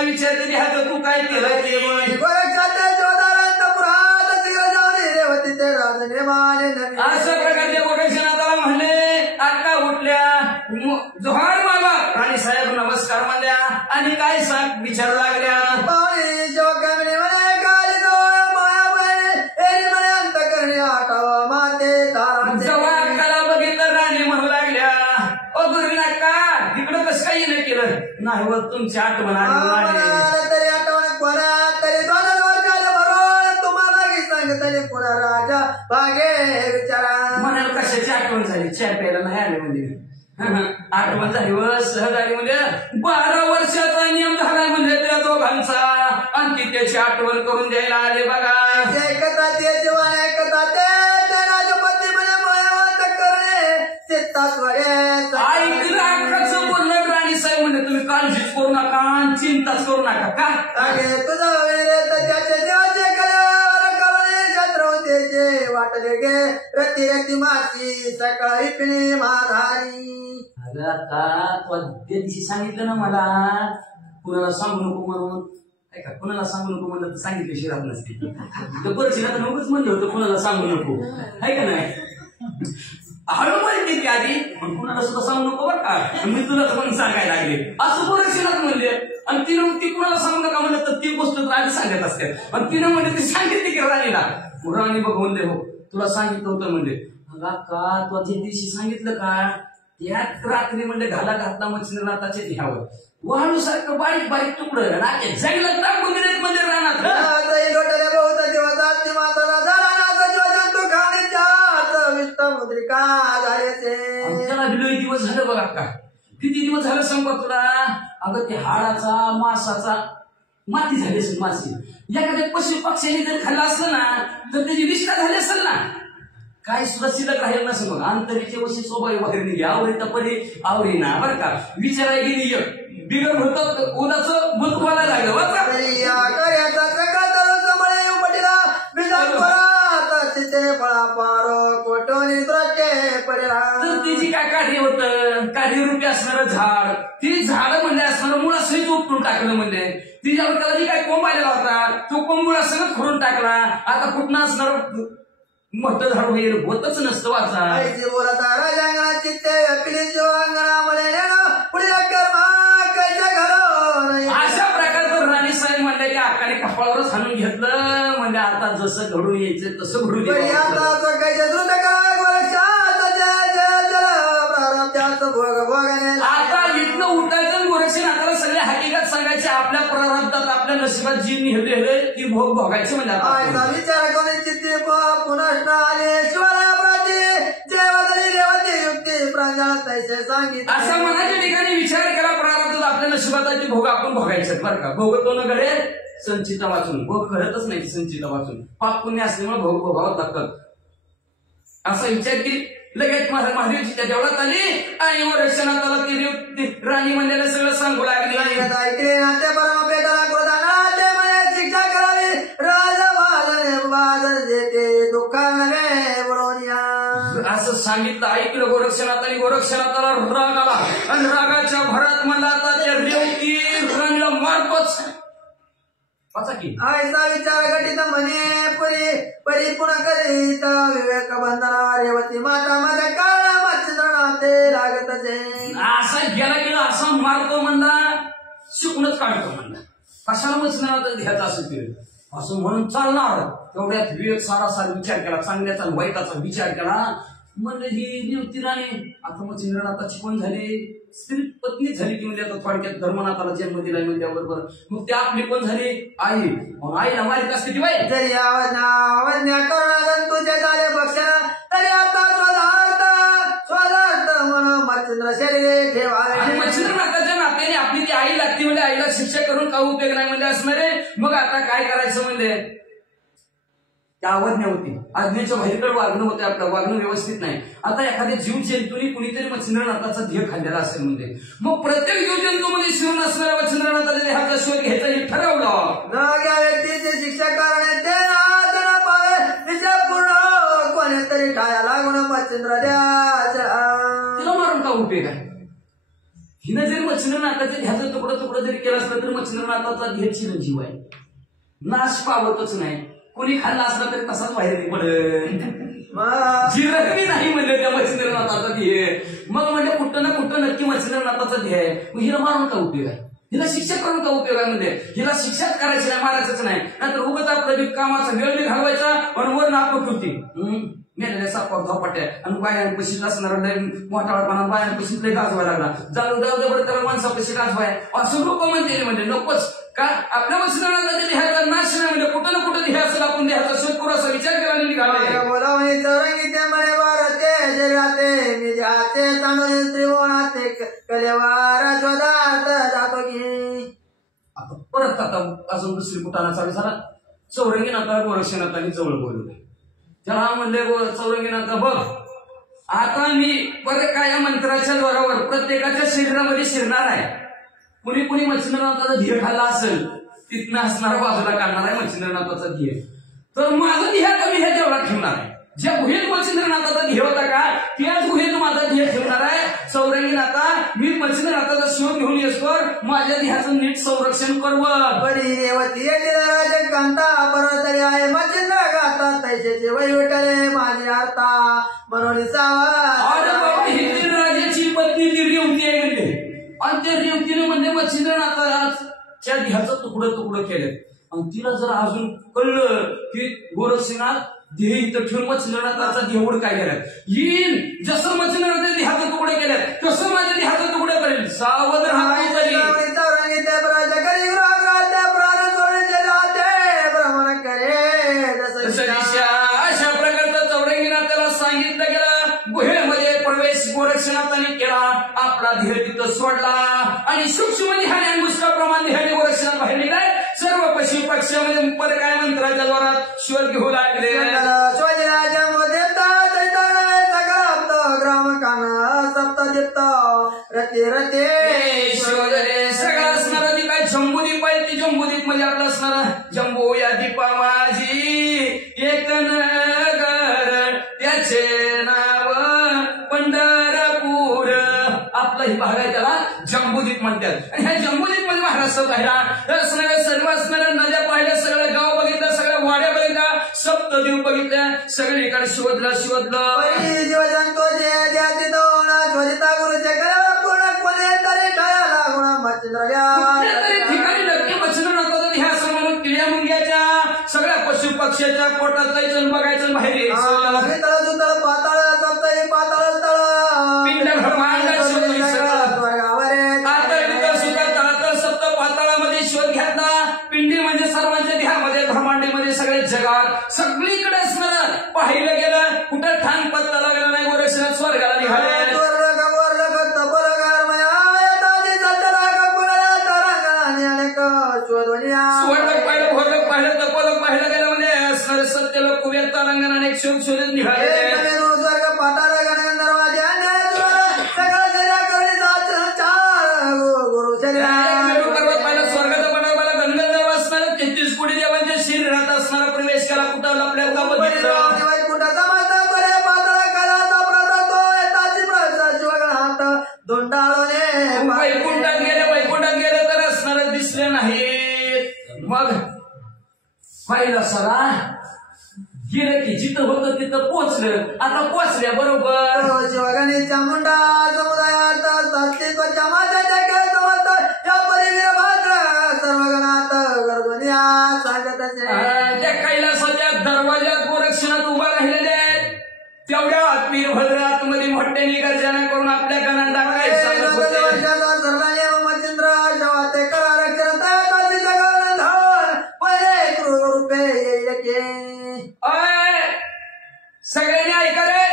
विचारते ह्याचं तू काय केलं अशा प्रकारच्या गोरक्षनाथाला म्हणले अक्का उठल्या जोहार बाबा राणी साहेब नमस्कार म्हणल्या आणि काय सांग विचारू लागल्या. जेव्हा अक्काला बघितलं राणी म्हणू लागल्या ओ गुरुविन अक्का तिकडं कसं काही नाही केलं नाही व तुमची आठवण आली. राजा बागे विचारा म्हणाल कशाची आठवण झाली चहा प्यायला नाही आले म्हणजे आठवण झाली व सहजारी म्हणजे 12 वर्षाचा नियम झाला म्हणजे त्या दोघांचा आणि ती त्याची आठवण करून द्यायला आले बघा. ऐकता ते जीवन ऐकता ते राजपती म्हणे करणे चित्तात ऐकलं अक्काचं बोलणं राणी साहेब म्हणजे तुम्ही काळजीच करू नका चिंताच करू नका का तुझं त्याच्या देवाचे वाटले गे रती रती माती सकाळी पिणे माधारी. अगं आता तू त्या दिवशी सांगितलं ना मला कुणाला सांगू नको म्हणून ऐका कुणाला सांगू नको म्हणलं तर सांगितलं शिरात नसते बरंच ना नकोच म्हणलं होतं कुणाला सांगू नको आहे का नाही हळू म्हणते की आधी पण कुणाला सुद्धा सांगू नको बरं का मी तुला पण सांगायला लागले असं बरंच म्हणले आणि तिनं ती कुणाला सांगू नका म्हणलं तर ती गोष्ट आधी सांगत असते आणि तिनं म्हणजे ती सांगितली की राणीला राणी बघ म्हणले हो तुला सांगितलं होतं म्हणजे का तू त्या दिवशी सांगितलं का त्याच रात्री म्हणजे घाला घातला मच्छिंद्रनाथाच्या ध्यावर वाळू सारखं बारीक बारीक तुकडं जायला टाकून दिले म्हणजे रानात त्याला दिवस झालं बघा का किती दिवस झालं सांगू तुला अगं ते हाडाचा मासाचा माती झाली असेल मासे एखाद्या पशु पक्ष्याने जर खाल्ला असलं ना तर त्याची विष्ठा झाली असेल ना काय सुद्धा शिल्लक राहील नसेल मग अंतरीचे वशी सोबाई वगैरे निघे आवरी तपरी आवरी ना बरं का विचाराय गेली बिगर होत उन्हाचं बुत व्हायला लागलं तर तिची काय काढी होत काढी रुपये असणार झाड ती झाड म्हणजे असणार मुळा सहित उपटून टाकलं म्हणजे तिच्यावर त्याला जी काय कोंब आलेला होता तो कोंब मुळा सगळं खोडून टाकला आता कुठं असणार मोठं झाड वगैरे होतच नसतं वाचा अशा प्रकारचं राणी साहेब म्हणले की अक्काने कपाळावरच हाणून घेतलं म्हणजे आता जसं घडून यायचं तसं घडून आता इथनं उठायचं गोरक्षनाथाला सगळे हकीकत सांगायचे आपल्या प्रारब्धात आपल्या नशिबात जी निघले ती भोग भोगायची म्हणजे आता विचार करून चित्ते पुन्हा आले शिवालयाप्रती जेवदरी देवती युक्ती प्रांजळ तैसे सांगितले अशा मनाच्या ठिकाणी विचार केला प्रारब्धात आपल्या नशिबात ती भोग आपण भोगायचे बरं का भोगतो न घडे संचिता वाचून भोग करतच नाही संचिता वाचून पाप पुण्य असल्यामुळे भोग भोगावं लागतात असा विचार की लगेच महादेवची देवळात आली आणि रक्षणाला ती राणी म्हणलेलं सगळं सांगू लागली ऐकले नाते परम पेटाला गोदाना ते म्हणे शिक्षा करावी राज देते दुःखाने बरोनिया असं सांगितलं ऐकलं गोरक्षनाथाने गोरक्षनाथाला राग आला आणि रागाच्या भरात मला आता त्या रेवती राणीला मारतोच आयचा विचार घटित म्हणे परी पुन्हा करीत विवेक बंधना रेवती माता माझ्या काळा मच्छिंद्रनाथे लागत असा गेला गेला असा मारतो म्हणला शिकूनच काढतो म्हणला कशाला मच्छिंद्रनाथ घ्यायचा असेल ते असं म्हणून चालणार तेवढ्यात विवेक सारासार विचार केला चांगल्याचा वाईटाचा विचार केला म्हणलं ही रेवती राणी आता मच्छिंद्रनाथाची कोण झाली स्त्री पत्नी झाली की म्हणजे आता थोडक्यात धर्मनाथाला जन्म दिलाय म्हणजे बरोबर मग त्या आपली कोण झाली आई मग आईला मालिक असते ती बाई जरी आवाज करुणा तुझे झाले भक्षण तरी आता स्वदार्थ म्हणून मच्छिंद्र शरीरे आणि ठेवावे. मच्छिंद्रनाथाच्या नात्याने आपली ती आई लागती म्हणजे आईला शिक्षा करून का उपयोग नाही म्हणजे असणारे. मग आता काय करायचं म्हणजे त्या आज्ञा होती, आज्ञेच्या बाहेरकडे वागणं होते, आपलं वागणं व्यवस्थित नाही. आता एखाद्या जीव जंतूने कुणीतरी मच्छिंद्रनाथाचा ध्येय खाल्लेला असेल म्हणजे मग प्रत्येक जीव जंतूमध्ये शिवून असणाऱ्या मच्छिंद्रनाथाच्या देहाचा शोध घ्यायचा हे ठरवलं. न घ्या व्यक्तीची शिक्षा करणे ते न पावे निश्चय पूर्ण कोणीतरी ठाया लागून मच्छिंद्र द्याच्या. तिला मारून का उपयोग आहे. हिनं जरी मच्छिंद्रनाथाच्या ध्याचं तुकडं तुकडं जरी केलं असलं तरी मच्छिंद्रनाथाचा ध्येय चिरंजीव आहे, नाश पावतच नाही. कोणी खाल्ला असला तरी तसाच बाहेर पडेल. जिरकणी नाही म्हणले त्या मच्छिंद्रनाथाचा ध्येय. मग म्हणजे कुठं ना कुठं नक्की मच्छिंद्रनाथाचा ध्येय. मग हिला मारून का उपयोग आहे, हिला शिक्षा करून का उपयोग आहे. म्हणजे हिला शिक्षाच करायची नाही, मारायचंच नाही. नाहीतर उगाच आपलं कामाचा वेळ बी घालवायचा आणि वर नापक होती मेलेल्या सापावर धोपाट्या आणि बायांपशीच असणारा मोठाळपणा बायांपशीच लय गाजवायला लागला. जाऊ जाऊ बरं त्याला माणसापशी गाजवाय असं लोक म्हणते. म्हणजे नकोच का आपल्या मच्छिंद्रनाथाच्या देहाचा नाश नाही म्हणजे कुठं ना कुठं ध्येय असेल, आपण देहाचा शोध करू असा विचार केला आणि निघाला. बोलावणी चौरंगीते म्हणे वारते जगाते मी जाते चांदोली त्रिभुवनाते कलेवार स्वदार्थ जातो की. आता परत आता अजून दुसरी कुटाणा चालू झाला. चौरंगीनाथा गोरक्षनाथांनी जवळ बोलवले. त्याला म्हणले चौरंगीनाथा बघ आता मी परत काय या मंत्राच्या द्वारावर प्रत्येकाच्या शरीरामध्ये शिरणार आहे. कुणी कुणी मच्छिंद्रनाथाचा ध्येय खाल्ला असेल तिथनं असणारा बाजूला काढणार आहे मच्छिंद्रनाथाचा ध्येय. तर माझं ध्येय कमी हे तेवढा ठेवणार आहे. ज्या गुहेत मच्छिंद्रनाथाचा ध्येय होता का त्याच गुहेत माझा ध्येय ठेवणार आहे. चौरंगीनाथा मी मच्छिंद्रनाथाचा शोध घेऊन येसवर माझ्या ध्येयाचं नीट संरक्षण करवं. बडी रेवती राजकांता परतरी आहे मच्छिंद्र गाता तैसेचे वैवटले माझे आता म्हणून ही राजाची पत्नी ती रेवती आहे म्हणजे. आणि त्या रेवतीने म्हणजे मच्छिंद्रनाथाच्या ध्येयाचं तुकडं तुकडं केलं. आणि तिला जर अजून कळलं की गोरक्षनाथ ध्येय इथं ठेवून मच्छिंद्रनाथाचा ध्येय काय केलं येईल जसं मच्छिंद्रनाथाच्या ध्येयाचं तुकडं केलं तसं माझ्या ध्येयाचं तुकडं करेल. सावध राहायचं अशा प्रकारचं चौरंगीनाथाला सांगितलं गेलं. गुहेमध्ये प्रवेश गोरक्षनाथाने केला, आपला ध्येय तिथं सोडला आणि सूक्ष्म ध्यान अंगुष्ठाप्रमाणे ध्यान गोरक्षनाथ बाहेर निघाले. सर्व पशु पक्ष्यामध्ये पर काय मंत्राच्या द्वारात शोध घेऊ लागले. सगळं असणार काय जम्बूदीप आहे. ती जम्बूदीप म्हणजे आपला असणारा जम्बू या दीपा माझी एक नगर त्याचे नाव पंढरपूर. आपला ही भाग आहे त्याला जम्बूदीप म्हणतात. आणि ह्या जम्बूदीप मध्ये महाराष्ट्र पाहिला सर्व असणाऱ्या नद्या पाहिल्या, सगळ्या गाव बघितलं, सगळ्या वाड्या बघितल्या, सप्तद्वीप बघितल्या, सगळीकडे शोधलं ठिकाणी नक्की मच्छिंद्रनाथाचा ध्येय असं म्हणून किड्या मुंग्याच्या सगळ्या पशु पक्ष्याच्या पोटात जायचं बघायचं बाहेर यायचं. पिंड ब्रह्मांडात सुद्धा तळातळ सप्त पाताळामध्ये शोध घेतला. पिंडी म्हणजे सर्वांच्या ध्येयामध्ये ब्रह्मांडीमध्ये सगळ्या जगात सगळीकडे असणार पाहिलं गेलं. कुठं ठाण पत्ता लागला नाही. गोरक्षनाथ स्वर्गाला निघाले. पाहिलं गेलं म्हणजे असणारे सत्य लोक कुव्यात तारांगण अनेक शोध शोधत निघाले. स्वर्गाचा पटाला गंगेवर असणारे 33 कोटी देवांच्या शरीरात असणारा प्रवेश केला. कुठं आपल्याला वैकुंठात गेले तर असणारे दिसले नाहीत. मग पाहिलं सरा गेलं की जिथं होतं तिथं पोचलं. आता पोचल्या बरोबर शिवगणेशच्या मुंडा समुदायात सर्वगणात गर्दनिया सांगत त्या कैलासाच्या दरवाज्यात गोरक्षनाथ उभा राहिलेले आहेत. तेवढ्या वीरभद्र आतमध्ये मोठ्याने गर्जना करून आपल्या गणांना काय सांगत होते. मच्छिंद्र शवाते करा रक्षण पहिले रूपे सगळ्यांनी ऐका रे.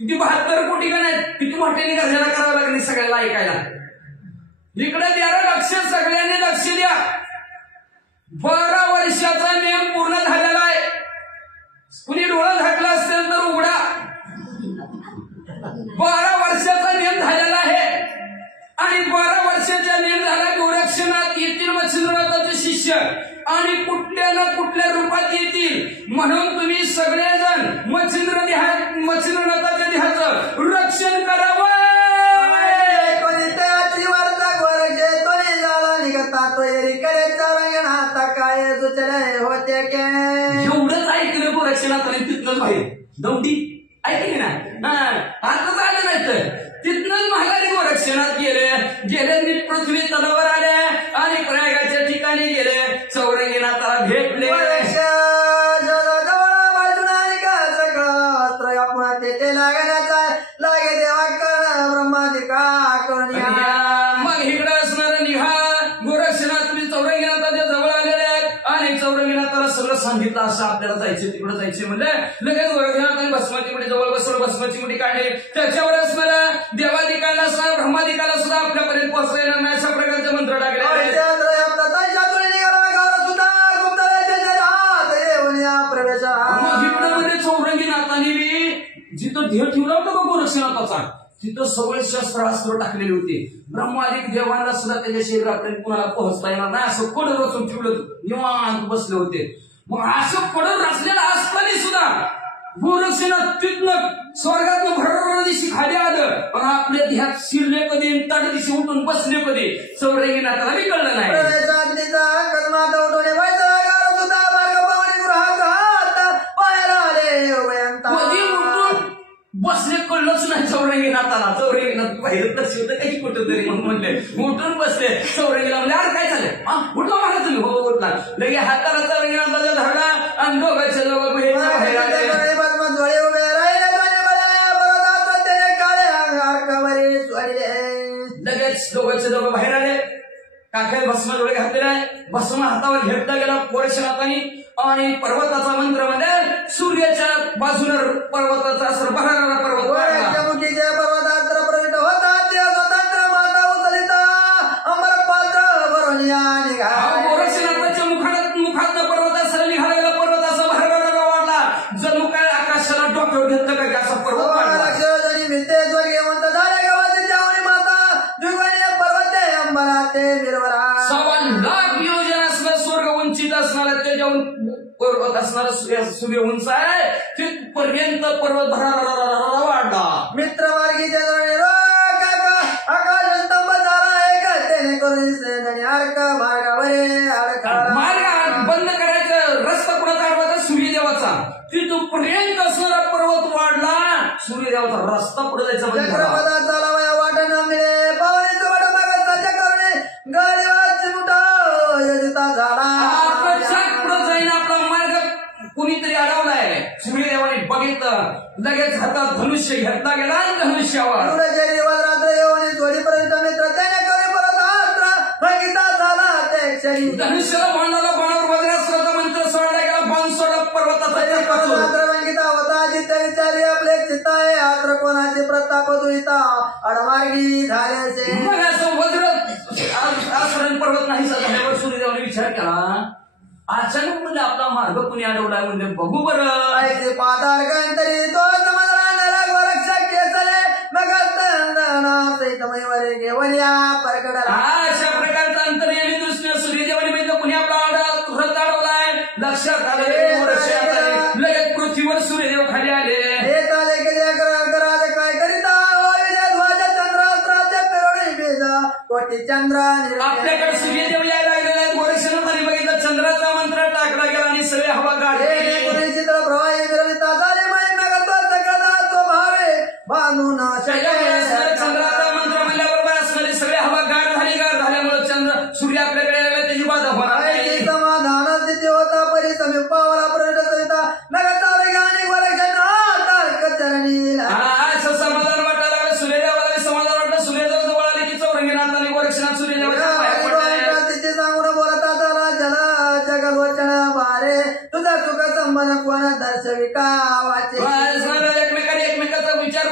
किती 72 कोटी का नाही, किती मोठ्याने गर्जना करावं लागली सगळ्याला ऐकायला. इकडे द्या लक्ष, सगळ्यांनी लक्ष द्या. 12 वर्षाचा नियम पूर्ण झालेला आहे. कुणी डोळा झाकला असेल तर उघडा. 12 वर्षाचा नियम झालेला आहे आणि 12 वर्षाचा नियम झाला. गोरक्षनाथ येतील मच्छिंद्रनाथाचे शिष्य आणि कुठल्या ना कुठल्या रूपात येतील, म्हणून तुम्ही सगळेजण मच्छिंद्रनाथाच्या देहाचं रक्षण करावं. कोणी त्याची वार्ता गोरक्षे तोने झाला निघता तो एरी करे चालगण आता काय सुचले होते के. एवढंच ऐकलं गोरक्षनाथाने तिथनंच बाहेर दौंडी ऐकली ना. आता झालं नाही तर तिथनंच महागारी गोरक्षनाथ गेले पृथ्वी तलावर आले आणि प्रयागाच्या ठिकाणी गेले. चौरंगीनाथाला भेटले. लागे देवा कर ब्रह्मादिका करुणिया. मग इकडे असणार निघा. गोरक्षनाथ तुम्ही चौरंगीनाथाच्या जवळ आलेले आहेत आणि चौरंगीनाथाला सगळं सांगितलं असं आपल्याला जायचे तिकडे जायचे म्हणजे लगेच गोरक्षनाथाने भस्माची मुठी जवळ बसवलं, भस्माची मुठी काढली. त्याच्यावर असणारा देवादिकाला सुद्धा ब्रह्मादिकाला सुद्धा आपल्यापर्यंत पोहोचता येणार नाही अशा प्रकारचे मंत्र टाकले. चौरंगीनाथाने जिथं देह ठेवला होता गोरक्षनाथाचा तिथं सगळे शस्त्रास्त्र टाकलेले होते. ब्रह्मादिक देवांना सुद्धा त्याच्या शरीरापर्यंत कुणाला पोहोचता येणार नाही असं पडून रचून ठेवलं, निवांत बसले होते. मग असं पडून रचलेलं असताना सुद्धा गोरक्षनाथ तिथनं स्वर्गातनं भर दिवशी खाली आलं पण आपल्या देहात शिरले कधी, तड दिवशी उठून बसले कधी चौरंगीनाथाला बी कळलं नाही. कधी उठून बसले कळलंच नाही चौरंगीनाथाला. चौरंगीनाथ बाहेर तसे होतं काही कुठं तरी मग म्हणले उठून बसले. चौरंगीला म्हणले अरे काय झालं, उठला मला तुम्ही. हो उठला. लगे हाताला चौरंगीनाथाचा धरला आणि दोघांच्या दोघं बाहेर आले. लगेच दोघांचे दोघं बाहेर आले. काखेत भस्म डोळे घातलेले आहे. भस्म हातावर घेतला गेला गोरक्षनाथांनी आणि पर्वताचा मंत्र म्हणजे सूर्याच्या बाजूनं पर्वताचा असर बहराला पर्वत पर्वतांतर प्रविष्ट होता ते स्वतंत्र माता उचलिता अंबर पात्र भरोनिया निघा. गोरक्षनाथाच्या मुखात पर्वतासर निघाला गेला. पर्वताचा बहराला वाढला. जणू काय आकाशाला डोक्यावर घेतलं काय असा पर्वत वाढला. मिळते स्वर्गीय म्हणत झाले गावाचे त्यावरी माता दुर्गणी पर्वते अंबराते निर्वरा. 1.25 लाख योजन असणार स्वर्ग उंचीत असणार त्याच्याहून पर्वत असणार सूर्य उंच आहे तिथपर्यंत पर्वत भरारा वाढला. मित्र मार्गीच्या आकाश स्तंभ झाला एक त्याने करून अर्क मार्गावरे मार्ग बंद करायचा रस्ता कुठं काढवायचा सूर्यदेवाचा. तिथपर्यंत असणारा पर्वत वाढला. सूर्यदेवाचा रस्ता पुढे जायचा बंद चक्रपदा चालावया वाट न मिळे पावनेचं वाट बघा सज्ज करुणे गाडीवाच मुठा यजता झाला. पुढे जाईन आपला मार्ग कुणीतरी अडवलाय. सूर्यदेवाने बघितलं लगेच हातात धनुष्य घेतला गेला आणि धनुष्यावर रात्र येऊन जोडीपर्यंत मित्र त्याने करी परत बघिता झाला त्या क्षणी धनुष्याला बाणाला बाणावर वज्रास्त्राचा मंत्र सोडला गेला. बाण सोडला पर्वताचा बंगिता होता जिथे विचारी आपले चित्ताय आत्र कोणाचे प्रताप दुहिता अडमार्गी झाल्याचे. मग असं वज्र आसरण पर्वत नाही झाल्यावर सूर्यदेवाने विचार केला अचानक म्हणजे आपला मार्ग कुणी अडवलाय म्हणजे बघू बरं. ऐसे पातार गंतरी तो समजला गोरक्ष केसले मग घेवल्या परगडला. अशा प्रकारचा अंतर्यामी दृष्टीने सूर्यदेवाने म्हणजे कुणी आपला रथ अडवलाय लक्षात आले. लगेच पृथ्वीवर सूर्यदेव खाली आले. हे आले गेले करार काय करिता चंद्रास्त्राच्या पेरोळी बेजा कोटी चंद्र आपल्याकडे सूर्यदेव यायला लागलेला. गोरक्षनाथाने बघितलं चंद्राचा मंत्र टाकला गेला आणि सगळे हवा गाठली. चित्र प्रवाही मिरविता झाले माहीत नका तो भावे बांधून चंद्राचा मंत्र म्हणल्याबरोबर असणारी सगळे हवा गाठ झाल्यामुळे चंद्र सूर्य आपल्याकडे आला त्याची बाधा होणार नाही. समाधान स्थिती होता परी समीपावला पर्यटन करिता नगतावर गाणी चरणी असं समाधान वाटायला लागलं. सूर्यदेवाला समाधान वाटलं. सूर्यदेव जवळ आले की चौरंगीनाथ आणि गोरक्षनाथ सूर्यदेवाच्या पाया पडले. तिथे सांगून बोलता जरा जला जगवचन बारे तुझा सुख संबंध कोणा दर्शविका वाचे. एकमेकांचा विचार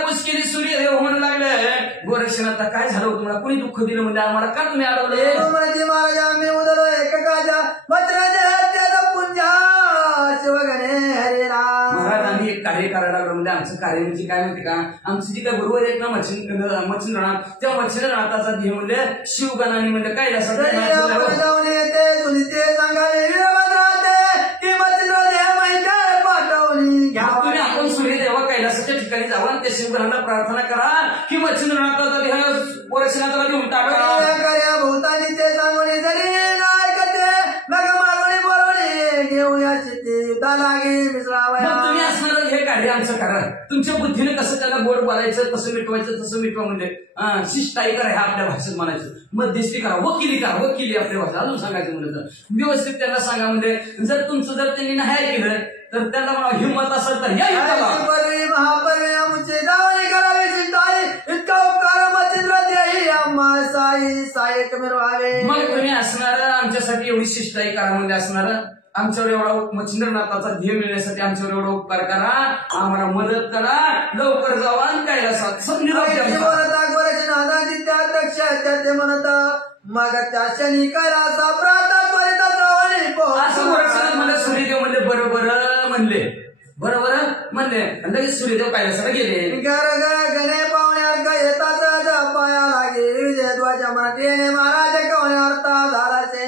गोरक्षनाथला काय झालं होतं, मला कोणी दुःख दिलं म्हणजे आम्हाला का तुम्ही अडवले? म्हणजे महाराजा मी उदलो एककाच्या शिवगणे हरे राम. महाराज आम्ही एक कार्य करायला लागलो म्हणजे आमचं कार्य म्हणजे काय माहिती का, आमची जी काय बरोबर आहेत ना मच्छिंद्रनाथ, त्या मच्छिंद्रनाथाचा ध्येय म्हणजे शिवगणाने म्हणजे काय जाऊन येते सुनीते सांगावे की मच्छिंद्र देह माहिती पाठवणी घ्या. तुम्ही आपण सूर्यदेवा कैलासाच्या ठिकाणी जावं आणि त्या शिवगणाला प्रार्थना करा की मच्छिंद्रनाथाचा देह गोरक्षनाथाला देऊन टाका. भूतानी ते सांगणे जरी ऐकते मग मारवणी बोलवणी घेऊया चित्ती लागे मिसळावया. तुम्ही असणार हे कार्य आमचं करा. तुमच्या बुद्धीने कसं त्याला गोड बोलायचं, कसं मिटवायचं तसं मिटवा. म्हणजे शिष्टाई करा, ह्या आपल्या भाषेत म्हणायचं. मध्यस्थी करा, वकिली करा, वकिली आपल्या भाषेत अजून सांगायचं म्हणजे तर व्यवस्थित त्यांना सांगा. म्हणजे जर तुमचं जर त्यांनी नाही ऐकलं तर त्यांना मला हिंमत असेल तर या महापर्वी आमचे दावणी करावे शिष्टाई इतका उपकार मच्छिंद्र देही आम्हा साई सायक मिरवावे. मग तुम्ही असणार आमच्यासाठी एवढी शिष्टाई करा. म्हणजे असणार आमच्यावर एवढा मच्छिंद्रनाथाचा ध्येय मिळण्यासाठी आमच्यावर एवढा उपकार करा, आम्हाला मदत करा, लवकर जावा आणि कैलासात ते म्हणत मग त्या शनी कैलासा प्रार्थना त्वरित असं गोरक्षनाथ मला सूर्यदेव म्हणले बरोबर म्हणले, बरोबर म्हणले. आणि लगेच सूर्यदेव कैलासाला गेले. गणे पाहुण्यात येतात पाया लागे विजयध्वजा मराठीने महाराज कवण्यार्था झालाचे.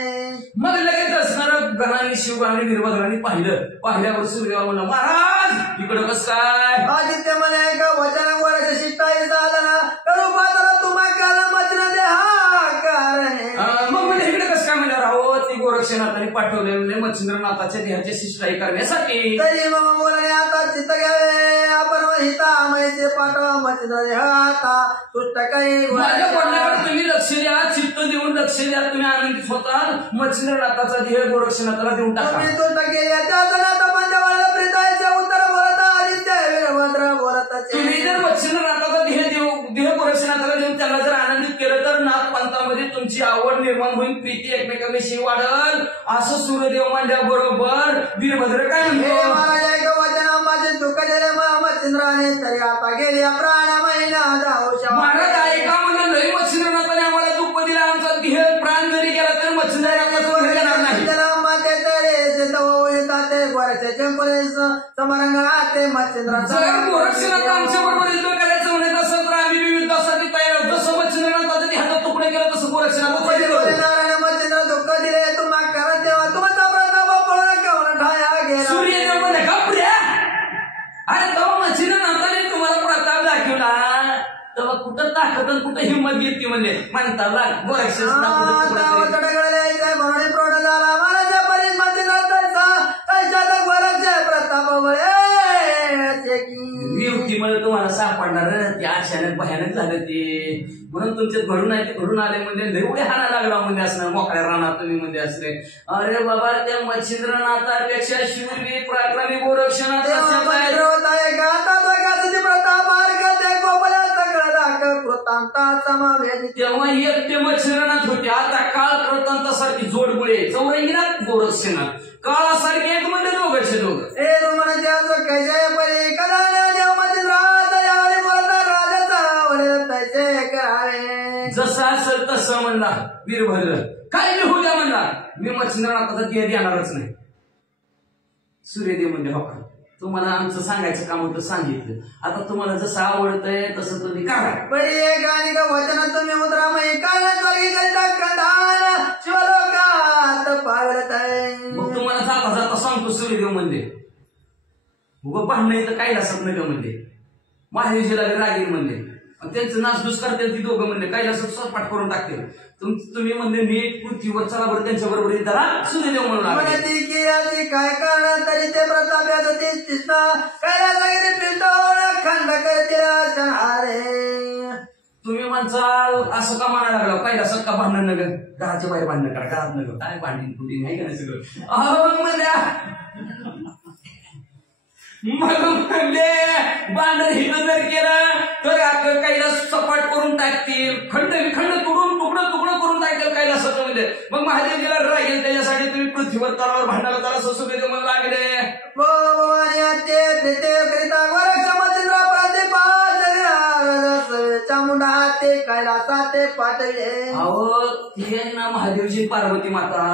मग लगेच असणार गणाने शिवगणाने वीरभद्रांनी पाहिल्यावर सूर्यदेवा म्हणला महाराज इकडं कसं काय. आदित्य म्हणे का वचन वराच्या शिष्टाई साधना रूपाला तुम्हा कारण वचन दे हा कारण. मग म्हणजे इकडे कसं काय म्हणलं राहो, ती गोरक्षनाथाने पाठवले म्हणजे मच्छिंद्रनाथाच्या देहाची शिष्टाई करण्यासाठी. तरी मग बोलणे आता चित्त घ्यावे आपण हिता माहिती पाठवा मच्छिंद्र आता तुष्ट काही माझ्या बोलण्यावर तुम्ही लक्ष द्या, चित्त देऊन लक्ष द्या. तुम्ही आनंदित होता. मच्छिंद्रनाथाचा ध्येय गोरक्षनाथाला देऊन टाका. तुम्ही तुष्ट केल्या त्या जणात पंचवाला प्रीताचे उत्तर बोलत आदित्य वीरभद्र बोलत. तुम्ही जर मच्छिंद्रनाथाचा देह गोरक्षनाथाला देऊन त्यांना जर आनंदित केलं तर नाथ पंथामध्ये तुमची आवड निर्माण होईल, प्रीती एकमेकांविषयी वाढल. असं सूर्यदेव म्हणल्याबरोबर वीरभद्र काय म्हणतो, वचन माझे दुःख दिले मच्छिंद्राने तरी आता गेल्या प्राण महिना महाराज ऐका म्हणजे लई मच्छिंद्रनाथाने आम्हाला दुःख दिलं, आमचा देह प्राण जरी गेला तर मच्छिंद्रनाथाचा येणार नाही. समरंगणाते मच्छिंद्र जर गोरक्षनाथ आमच्या बरोबर युद्ध करायचं म्हणत असेल तर आम्ही युद्धासाठी तयार. जसं मच्छिंद्रनाथाने ते हातात तुकडे केलं तसं गोरक्षनाथ मच्छिंद्र दुःख दिले तुम्हाला करत तेव्हा तुमचा प्रताप पळून केवळ ठाया गेला. सूर्यदेव म्हणे घाबऱ्या. अरे तेव्हा मच्छिंद्रनाथाने तुम्हाला प्रताप दाखवला तेव्हा कुठं ताकद कुठं हिंमत घेतली म्हणजे म्हणताला गोरक्षनाथ प्रौढ झाला मला बरीच प्रताप युक्तीमुळे तुम्हाला सापडणार ते अचानक भयानक झालं ते. म्हणून तुमच्यात घडून आले म्हणजे एवढे हाना लागला म्हणजे असणार मोकळ्या राहणार तुम्ही म्हणजे असले. अरे बाबा त्या मच्छिंद्रनाथापेक्षा शिवली पराक्रमी गोरक्षनाथ तेव्हा एकटे मच्छिंद्रनाथ होते. आता काळ कृतांतासारखी जोडगुळे चौरंगीनाथ गोरक्षनाथ काळासारखे एक म्हणजे दोघांचे दोघं. जसं असेल तसं म्हणला वीरभद्र. काय मी होऊ द्या म्हणला, मी मच्छिंद्रनाथाचा देह देणारच नाही. सूर्यदेव म्हणजे हो का तुम्हाला आमचं सांगायचं काम होतं सांगितलं. आता तुम्हाला जसं आवडतंय तसं तुम्ही करा. वचन तुम्ही मुद्रामयी शिवलोकात पावलत आहे. मग तुम्हाला जाता जाता सांगतो सूर्यदेव म्हणजे उगं भांडण इथं काही असत नाही का म्हणजे महादेवजीला रागीर म्हणले त्यांचं नासधूस करते ती दोघं म्हणले काही असं स्वपाठ करून टाकते. तुम्ही म्हणले नीट पृथ्वीवर चला बरं त्यांच्या बरोबर त्याला सूर्यदेव म्हणून काय करणार तरी ते प्रताप खंड करते. तुम्ही म्हणसाल असं का म्हणायला लागला काही असं का भांडण नगर घराच्या बाहेर भांडण करा घरात नगर काय भांडण कुठे नाही का सगळं म्हणले भांडण हिनं जर केलं तर काहीला सपाट करून टाकतील, खंड करून तुकडं करून टाकतील कैलासाचं म्हणजे. मग महादेवजीला राहील त्याच्यासाठी तुम्ही पृथ्वीवर तलावर भांडायला त्याला सूर्यदेव म्हणू लागले. चामुंडा ते कैलासाते पाठविले. अहो ती आहे ना महादेवजी पार्वती माता,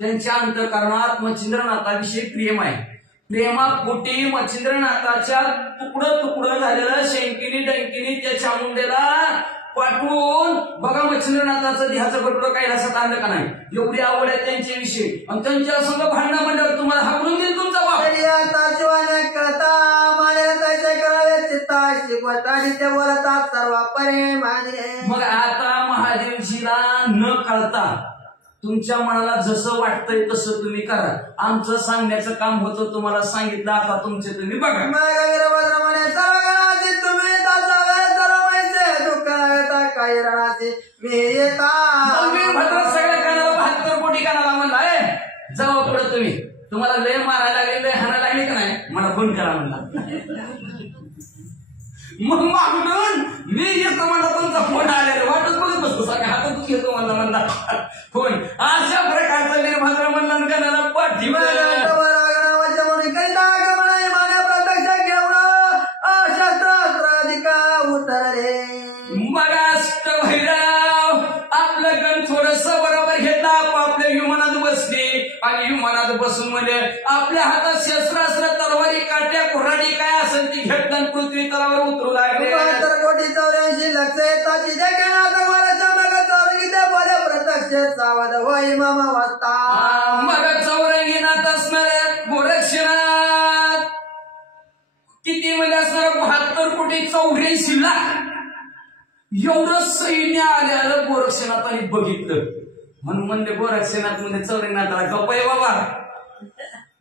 त्यांच्या अंतःकरणात मच्छिंद्रनाथाविषयी प्रेम आहे. प्रेमापोटी मच्छिंद्रनाथाच्या तुकडं तुकडं झालेलं शेंकिनी डंकिनी त्या चामुंडेला पाठवून बघा मच्छिंद्रनाथाचं देहाचं बरोबर कैलासात आलं का नाही. एवढी आवड आहे त्यांच्याविषयी आणि त्यांच्या संग भांडणं म्हणल्यावर तुम्हाला हाकलून देईल तुमचा बाप. आता जीवाने कळता माझ्या त्याचे करावे चित्ता शिकवत आणि ते बोलतात सर्व प्रेमाने. मग आता महादेवजीला न कळता तुमच्या मनाला जसं वाटतंय तसं तुम्ही करा. आमचं सांगण्याचं काम होतं, तुम्हाला सांगितलं, आता तुमचे तुम्ही बघा. वीरभद्रमणे सर्वगणाचे तुम्ही त्याचा वेळ सर्वांचे दुःख लागता काही रणाचे मी येता. वीरभद्र सगळ्या कानाला 72 कोटी कानाला म्हणलाय जाऊ पुढे तुम्ही. तुम्हाला लय मारायला लागली, लय हाणायला लागली का नाही, मला फोन करा म्हणला. मग मागून मी येतो म्हणला, तुमचा फोन आलेला वाटत बघत बसतो सगळ्या हातातून घेतो म्हणला फोन. अशा प्रकारचा वीरभद्र म्हणला कानाला पाठिंबा मगास्त भैरव आपलं गण थोडस बरोबर घेतला, आपल्या विमानात बसले आणि विमानात बसून म्हणजे आपल्या हातात शस्त्रास्त्र तलवारी काट्या कुऱ्हाडी काय असेल ती घेतलं पृथ्वी तलावर उतरू लागले. 74 लक्ष येताची प्रत्यक्ष सावध होई मामा वाचता. मग चौरंगीनाथ असणाऱ्या गोरक्षनाथ किती म्हणजे असणार 72 कोटी 84 लाख एवढं सैन्य आल्यानं गोरक्षनाथाने बघितलं. म्हणून म्हणले गोरक्षनाथ म्हणजे चौरंगनाथाला गप्पा बाबा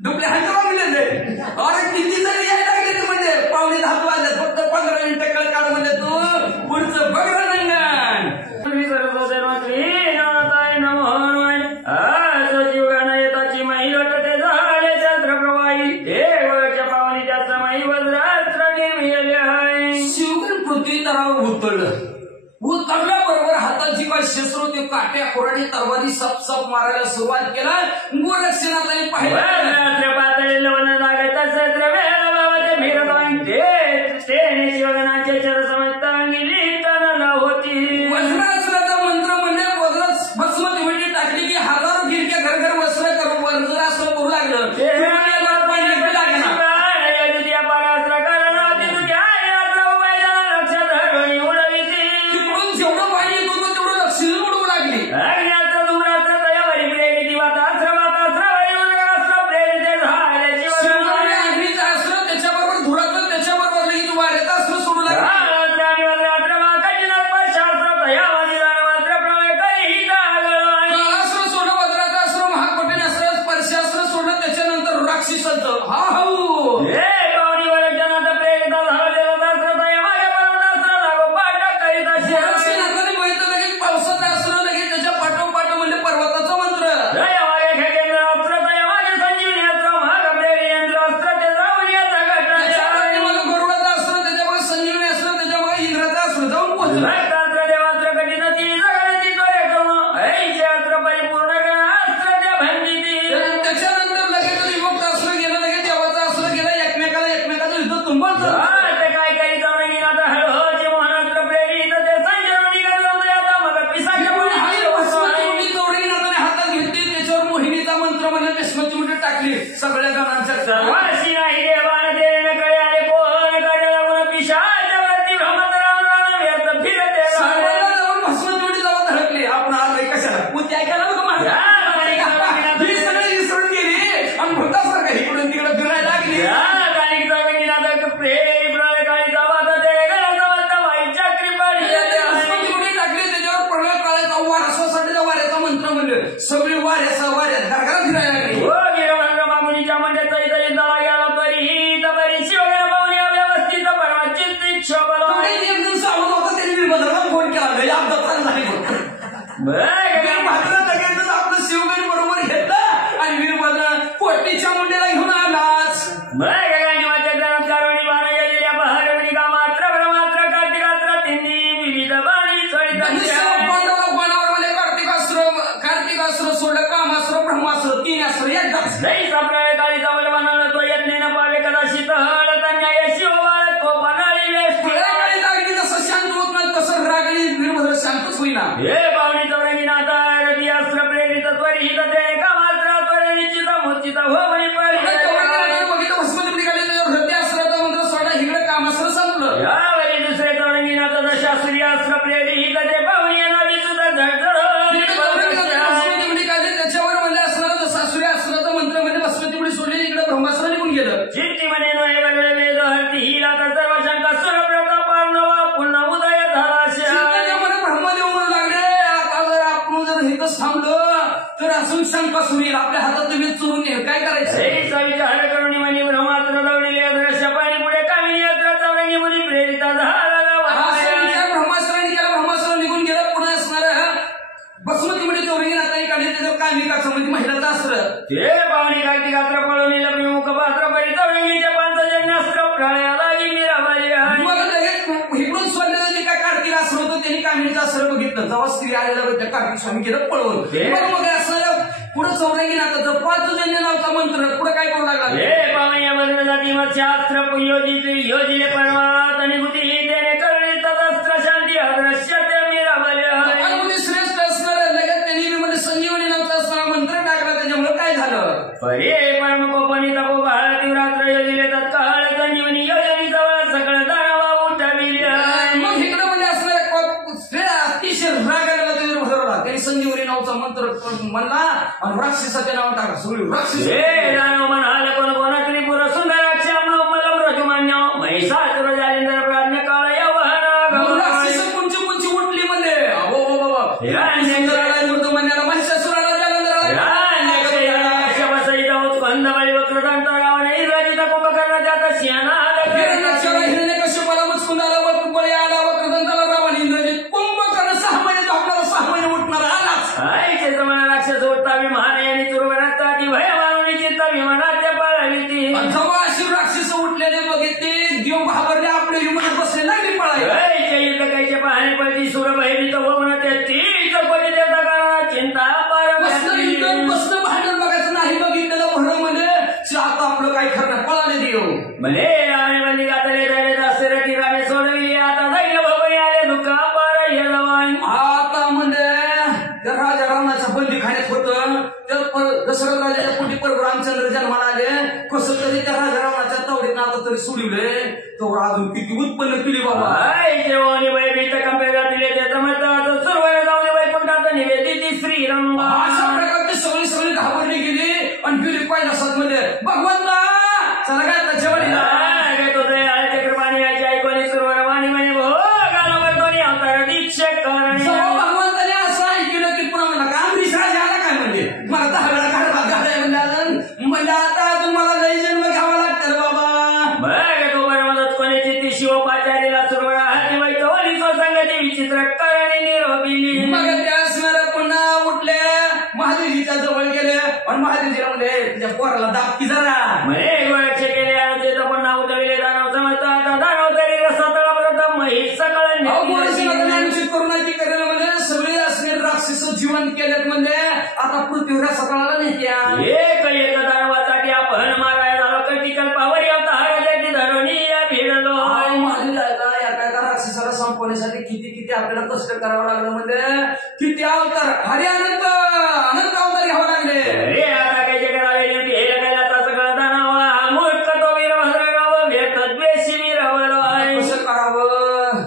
दुपले हात म्हणले अरे किती जरी यायला लागले म्हणजे 9:45 वाजले फक्त 15 मिनिटं कळ काढ म्हणजे तू पुढचं बघ रंगण. तुम्ही करत होते मात्री नाताय नमोन आज जीवगाना येताची माई लोटते झाले चंद्रप्रवाही देवाच्या पावनीच्या समाई वज्रास्त्र निर्मिले आहे. शिवगण पृथ्वी तलावर उतरल्याबरोबर हातात जी काही शस्त्र होते काट्या कोरडी तलवारी सप मारायला सुरुवात केला. गोरक्षनाथाने पाहिलं पातळी लवण लागत सत्र वेळ बाबाच्या भीरबाई ते जीवनाचे चर समजता गेली तनला होती. वज्रास्त्राचा मंत्र म्हणजे वज्र भस्मती म्हणजे टाकली की हजारो गिरक्या घर घर वस्त्र करून वज्रास्त्र करू लागलं. सगळ्या जणांच्या सर्वाशी नाही देवान देण कळ्याले कोण कळ्याला पिशाच्या वरती भ्रमंतराव व्यर्थ फिरते भस्म जोडी जाऊन धडकले. आपण आज कशाला पुती ऐकायला नको माझ्या ही सगळी विसरून गेली आणि भक्तासारखं इकडून तिकडे फिरायला लागली. प्रेरी प्रळयकाळी जावाचा ते गळाचा वाईच्या कृपाळी टाकले त्याच्यावर प्रळय काळाचा वारा सोसाटीचा वाऱ्याचा मंत्र म्हणलं सगळी वाऱ्याचा वाऱ्यात घरघरा फिरायला लागली. म्हणजे तरी दवा गेला तरी तरी शिवगण पाहुणे व्यवस्थित परवाची शोभला सांगत होता त्यांनी वीरभद्राला फोन केला अपघात झाले आपलं शिवगण बरोबर घेतलं आणि वीरभद्र कोटीच्या मुंडेला घेऊन आलाच. कारवणी बाणा गेलेल्या बहारवणी मात्र मात्र कार्तिकास्त्र त्यांनी विविध बाणी कार्तिकास्त्र सोडलं कामास्त्र ब्रह्मास्त्र 3 अस्त्र एकदाच नाही साप्रय काळी जवळ बनाला तो यज्ञेनं पावे कदाचित हळत अन्याय शिव तो बनाळी लागली तसं शांत होत नाही तसं रागली इथंच थांबलो तर अजून शंका सुरू येईल. आपल्या हातात तुम्ही चोरून नेल काय करायचं. विचार करून म्हणे ब्रह्मास्त्र दौडले अद्रश्य पाणी पुढे कामिनी अद्र चौरंगी मुनी प्रेरिता ब्रह्मास्त्राने केला. ब्रह्मास्त्र निघून गेलं. पुन्हा असणार बसमती मध्ये चौरंगी नाताई काढली त्याच्यावर काय विकास म्हणजे महिलाचं अस्त्र ते पाहुणे कार्तिक अस्त्र पळून नेलं प्रमुख पात्र पडी चौरंगीच्या पांचजन्य अस्त्र प्रळयाला मिराबाई इकडून सोडलेलं जे काय कार्तिक अस्त्र होतं त्यांनी कामिनीचं अस्त्र बघितलं. जेव्हा स्त्री आलेला त्या कार्तिक स्वामी गेलं पळवून. मग असं पुढे चौरंगी नाताचं पांचजन्य नावचा मंत्र पुढे काय करू लागला. हे पाहुणे वज्र जाती शास्त्र योजिले परमात आणि बुद्धी त्याने करणे तदस्त्र शांती अदृश्य ते मिराबाई श्रेष्ठ असणार लगेच त्यांनी म्हणजे संजीवनी नावचा असणारा मंत्र टाकला. त्याच्यामुळे काय झालं. परे परम कोपनी तपो बाळ तीव्रात्र योजिले तत्काळ संजीवनी योजनी जवळ सकळ दानवा उठविले. मग इकडे म्हणजे असणार अतिशय राग आलेला त्याच्यावर भरवला. त्यांनी संजीवनी नावचा मंत्र म्हणला आणि राक्षसाचे नाव टाकला. सगळी राक्षस दानव म्हणाल कोण कोणा त्रिपुर सुंदराक्ष मलम रजुमान्य महिषासुर जालिंदर प्राज्ञ काळ यवहन राक्षस कोणची कोणची उठली म्हणजे मृदुमान्याला महिषासुराला जालिंदर कश्यपाला मचकुंदाला वक्रबळी आला. वक्रदंताला रावण इंद्रजित कुंभकर्ण 6 महिने आपल्याला 6 महिने उठणार आलाच. राक्षस उठता विमान आणि तुरवरात भय मानवणी चित्ता विमानाच्या पाळली जेव्हा अशी राक्षस उठलेले बघितले देव घाबरले. आपले विमान बसले लागले पळायला. युद्ध कायचे पाहणे पडली सुर बहिणीचं होऊन त्याची चौकटी देता काळाला चिंता बसणं भांडण बघायचं नाही. बघितलेलं भर म्हणजे आता आपलं काय खरं पळाले देव म्हणे रामे बंदी गातले झाले दसरे रामे सोडविले आता दैन्य भवनी आले दुःखा पार येलवान. आता म्हणजे त्या राजा रावणाच्या बंदी खाण्यात होतं. तर दशरथ राजाच्या पोटी पर रामचंद्र जन्माला आले. कसं तरी त्या राजा रावणाच्या तावडीत आता तरी सोडवले. तो अजून किती उत्पन्न केली बाबा. जेवणी वैभीत कंपे जातील त्याचं महत्वाचं सर्व जाऊन वैकुंठात निवेदित श्रीरंग. अशा प्रकारची सगळी घाबरली गेली आणि गेली पहिल्या सतमध्ये भगवंता चला काय चक्रपाणी याची ऐकून सुरवाणी म्हणे भो गालावर दोन्ही अवतार दीक्षे भगवंताने असं ऐकलं की पुन्हा म्हणला का अमरीश राजा आला काय म्हणजे मला 10 वेळा घाट घालाय म्हणजे आता अजून मला लई जन्म घ्यावा लागतं बाबा. बघ तो बरं मदत कोणी ती शिवोपाचार्याला सुरवळा हाती वैतो आणि संगती विचित्र करणे निरोपिली. मग त्या असणाऱ्या पुन्हा उठले महादेवीच्या जवळ गेले आणि महादेवीला म्हणजे तुझ्या पोराला दाबकी जरा म्हणे गोळ्याचे केले आणि ते पुन्हा उतरले दानव समजत आता दानव तरी रसातळा प्रथम महिष सकाळ करुणाची करायला म्हणजे सगळे असणे राक्षस जीवन केलेत म्हणजे आता पृथ्वीला सकाळला नाही. एक दानवासाठी आपण मारायला झालो कटी कल्पावर त्याची धरणी भिडलो. राक्षसाला संपवण्यासाठी किती आपल्याला कष्ट करावं लागलं म्हणजे किती अवतार हरी अनंत अवतार घ्यावं लागले. अरे आता काही करावे हे आता सगळं दानवा मूर्ख तो वीरभद्रगाव भेट द्वेषी वीरवलो. कसं करावं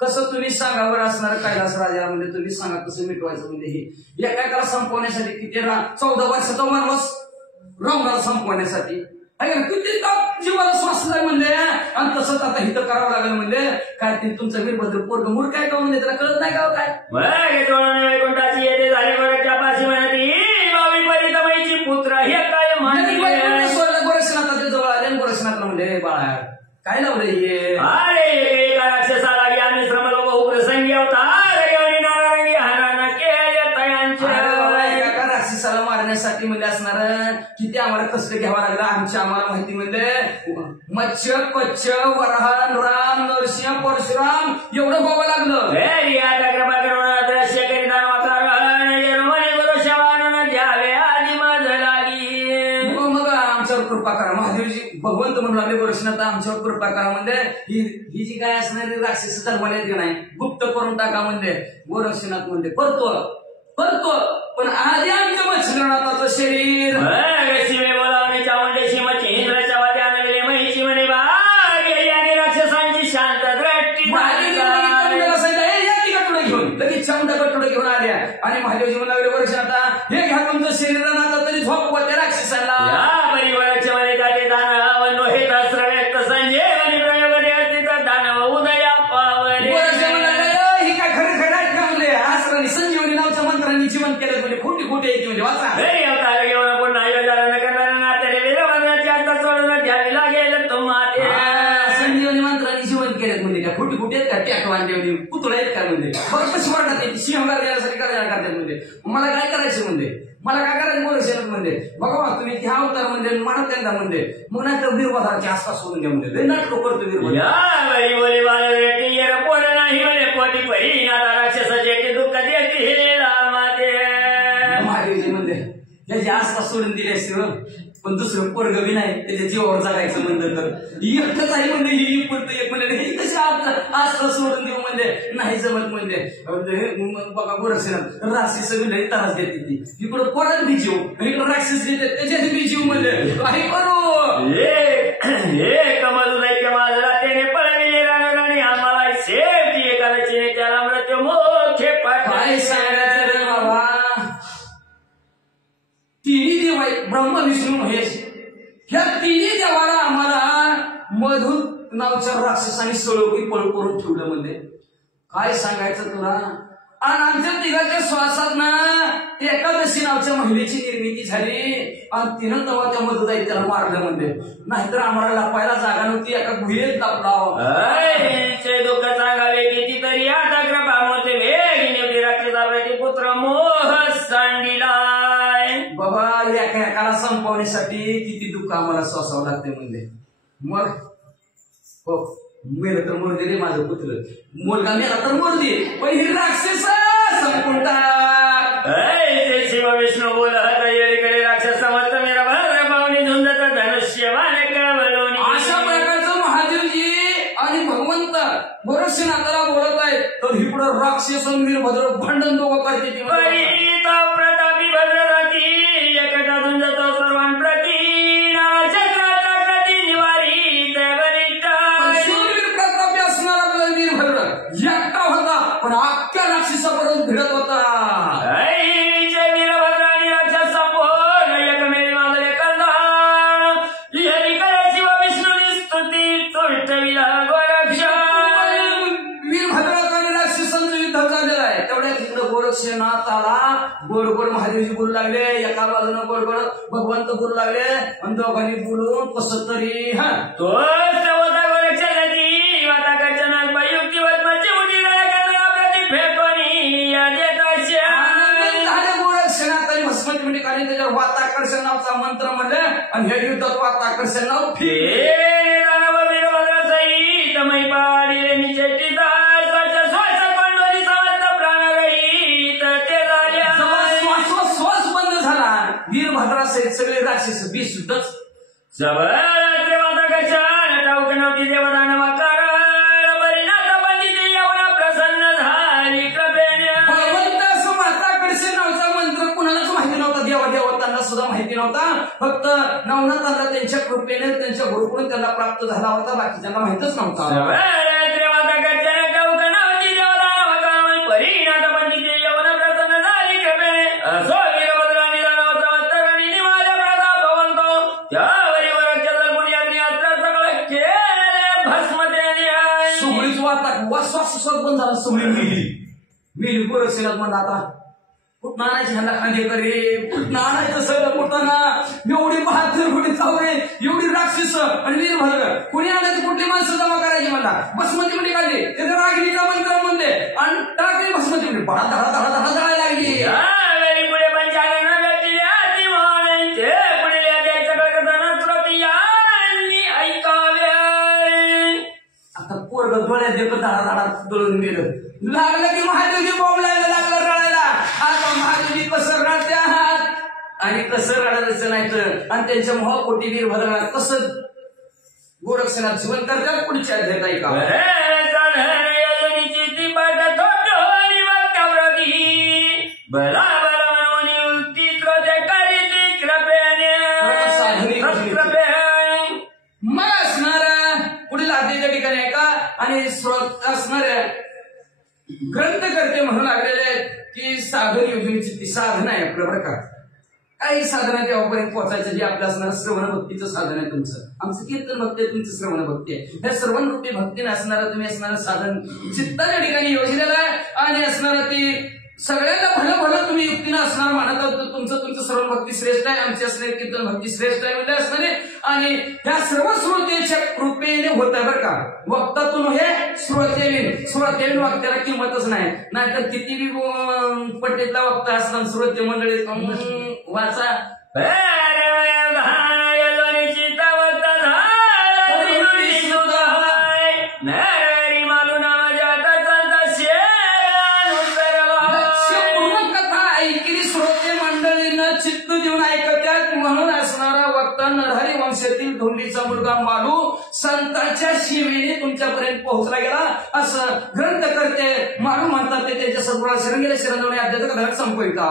कसं तुम्ही सांगावर असणार कैलास राजा म्हणजे तुम्ही सांगा कसं मिटवायचं म्हणजे हे एकाला संपवण्यासाठी किती 14 वर्षाचा वनवास रावणाला संपवण्यासाठी किती जीवाला स्वासलाय म्हणजे आणि तसंच आता हिथं करावं लागेल म्हणजे काय ते तुमचं वीरभद्र पोरग मूर्ख काय का म्हणजे त्याला कळत नाही का काय वैकुंठाची येते झाले बरच्या पाशी म्हणती बावी परितमयची पुत्र हे काय गोरक्षनाथाच्या जवळ आले आणि गोरक्षनाथला म्हणजे बाळा काय लावलं हे अरे एका राक्षसाला आम्ही श्रमलो बहु प्रसंगी अवतार नारायणी हरण केले तयांच्या राक्षसाला मारण्यासाठी म्हणजे असणार किती आम्हाला कष्ट घ्यावं लागलं. आम्हाला माहिती म्हणजे मत्स्य कच्छ वराहन राम नरसिंह परशुराम एवढं व्हावं लागलं. कृपा करून दृश्य करीत द्यावे आधी माझ लागी. मग आमच्यावर कृपा करा महादेवजी भगवंत म्हणून लागले गोरक्षनाथ आमच्यावर कृपा करा म्हणजे ही जी काय असणारी राक्षस जन्माला येते नाही गुप्त करून टाका म्हणजे गोरक्षनाथ म्हणजे करतो पण आधी आमच्या मच्छिंद्रनाथाचं शरीर शिवे बोलावणे चामुंडेशी मच्छी इंद्राच्या वाटे आणलेले महिषी म्हणे बाग आणि राक्षसांची शांत दृष्टी घेऊन लगेच चामुंडा कटोडे घेऊन आल्या आणि महादेवजी म्हणाले गोरक्षनाथा हे घ्या तुमचं शरीर नाथा तरी झोप त्या राक्षसाला परिवाराच्या मध्ये जाते दानव हे दसरा व्यक्त संजय आणि प्रयोग असते तर दानव उदया पावले ही काय खरं ठेवले आसराने संजीवनी नावच्या मंत्रांनी जीवन केलं म्हणजे खोटी खोटी आहे ती म्हणजे वाचा घरी अवतार घेऊन पुन्हा योजना करणाऱ्या नात्याने वीरभद्राची आता सोडून घ्यावी लागेल तुम्हाला संजीवनी मंत्रांनी जीवन केलेत म्हणजे काय खोटी खोटी आहेत का टॅकवान देवनी पुतळे आहेत काय म्हणजे बरं कशी वाटतात ते सिंहगार देण्यासाठी करायला करतात म्हणजे मला काय करायचं म्हणजे मला काय करायचं बोलायचं म्हणजे बघा तुम्ही घ्या अवतार म्हणजे मला त्यांना म्हणजे मग नाही तर वीरभद्राच्या आसपास सोडून द्या म्हणजे नाटक करतो वीरभद्र या बरी बोली बालरेटी येर पोट नाही म्हणे पोटी परिणाता राक्षसाचे दुःख देते माते महादेवजी म्हणजे त्याची आसपास सोडून दिली असते पण दुसरं पोरग बी नाही त्याच्या जीवावर जगायचं म्हणलं तर एकच आहे म्हणजे ही पण एक म्हणजे हे कशी आसपास सोडून देऊ म्हणजे नाही जमत म्हणजे बघा गोरक्षण राक्षस सगळी लई त्रास देते ती इकडं पोरात बी जीव इकडं राक्षस देते त्याच्यात बी जीव म्हणजे काही करू हे कमलुदाईच्या माझला त्याने पळविले राणी आम्हाला सेफ्टी करायची त्याला मृत्यू मोठे काय सांगायचं रे बाबा तिन्ही देव आहेत ब्रह्म विष्णू महेश ह्या तिन्ही देवाला आम्हाला मधुर नावच्या राक्षसाने सळोकी पळ करून ठेवलं म्हणजे काय सांगायचं तुला आणि आमच्या तिघाच्या श्वासात ना एकादशी नावच्या महिलेची निर्मिती झाली आणि तिनं तेव्हा त्या मधुदाई त्याला मारलं म्हणजे नाहीतर आम्हाला लपायला जागा नव्हती एका गुहेत लपलाव दुःख सांगावे किती तरी आता कृपा मोठे वेगिने राक्षसाचे पुत्र मोह सांडिलाय बाबा एका एकाला संपवण्यासाठी किती दुःख आम्हाला सोसावं लागते म्हणजे मग हो मेलं तर मोर दे रे माझं पुत्र मुलगा मेला तर मोर दे पण ही राक्षस संपून टाक शिव विष्णू बोलत येळीकडे राक्षस समर्थ मेरा भद्र पावनी झुंजत धनुष्य अशा प्रकारचं महादेवजी आणि भगवंत गोरक्षनाथाला बोलत आहेत तर इकडं राक्षस वीरभद्र भांडण दोघं करते प्रतापी भद्रराती एकटा झुंजत सर्वांप्रती छत्राचा प्रती निवारी प्रतापी असणारा वीरभद्र एकटा होता पण अख्ख्या राक्षसाबरोबर भिडत होता गोरक्षनाथाला गोड गोड महादेवजी बोलू लागले एका बाजूनं गोड गोड भगवंत बोलू लागले आणि दोघांनी बोलून कसं तरी गोरक्षनाथाने भस्मती काढली त्याच्यावर वाताकर्षण नावचा मंत्र म्हणलं आणि हे युद्धात वाताकर्षण नाव वीरभद्रा सहित सगळे राक्षस बेसुद्धच प्रसन्न झाली भगवंत असं वाताकर्षण नावचा मंत्र कुणालाच माहिती नव्हता देवादेवतांना सुद्धा माहिती नव्हता फक्त नवनाथांना त्यांच्या कृपेने त्यांच्या गुरुकडून त्यांना प्राप्त झाला होता बाकीच्यांना माहितच नव्हता श्वासोश्वास बंद झाला सगळी मिली गोरक्षनाथ म्हणला आता कुठं आणायची ह्याला खांदेकरी कुठं आणायचं सगळं कुठं एवढी बहादूर कुठे चावरे एवढी राक्षस आणि वीरभद्र कोणी आणायचं कुठली माणसं जमा करायची म्हणला भस्मती मध्ये काढली त्याचं रागिणीचा मंत्र म्हणते आणि टाकली भस्मती मध्ये बडा धडा धडा धडा जळायला लागली पोरग डोळ्यात देतो धडा धडा दळून गेलं लागलं की महादेवजी बोंबलायला लागलं रडायला आता महादेवजी कसं रडत्यात आणि कसं रडायचं नाही तर आणि त्यांच्या मोहपोटी वीरभद्राला कसं गोरक्षनाथ जीवन करतात पुढची अध्याय काही का मग असणारा पुढील अध्यायाच्या ठिकाणी आहे का आणि स्रोत असणाऱ्या ग्रंथकर्ते म्हणू लागलेले आहेत की साधन योजनेची ती साधन आहे आपल्या प्रकार काही साधना देवापर्यंत पोहोचायचं जे आपल्या असणारं श्रवण भक्तीचं साधन आहे तुमचं आमचं कीर्तन भक्ती आहे तुमचं श्रवण भक्ती आहे त्या श्रवण भक्ती भक्तीने असणारं तुम्ही असणारं साधन चित्ताच्या ठिकाणी योजलेलं आहे आणि असणारं ती सगळ्यांना भलं भलं तुम्ही युक्तीनं असणार म्हणत आहात. तुमचं सर्व भक्ती श्रेष्ठ आहे, आमची असणारी कीर्तन भक्ती श्रेष्ठ आहे म्हणजे असणारे. आणि ह्या सर्व श्रोतेच्या कृपेने होत आहे बरं का. वक्तातून हे श्रोतेने वक्त्याला किंमतच नाही. नाहीतर किती बी पट्टीतला वक्ता असताना श्रोते मंडळी वाचा चित्त देऊन ऐकत्यात. म्हणून असणारा वक्ता नरहरी वंशातील धोंडीचा मुलगा मालू संतांच्या शिवेने तुमच्यापर्यंत पोहोचला गेला असं ग्रंथ करते. मालू म्हणतात ते त्यांच्या सद्गुणा शिरंगेला शिरंजवणे अध्यात्मिक धर्म संपविता.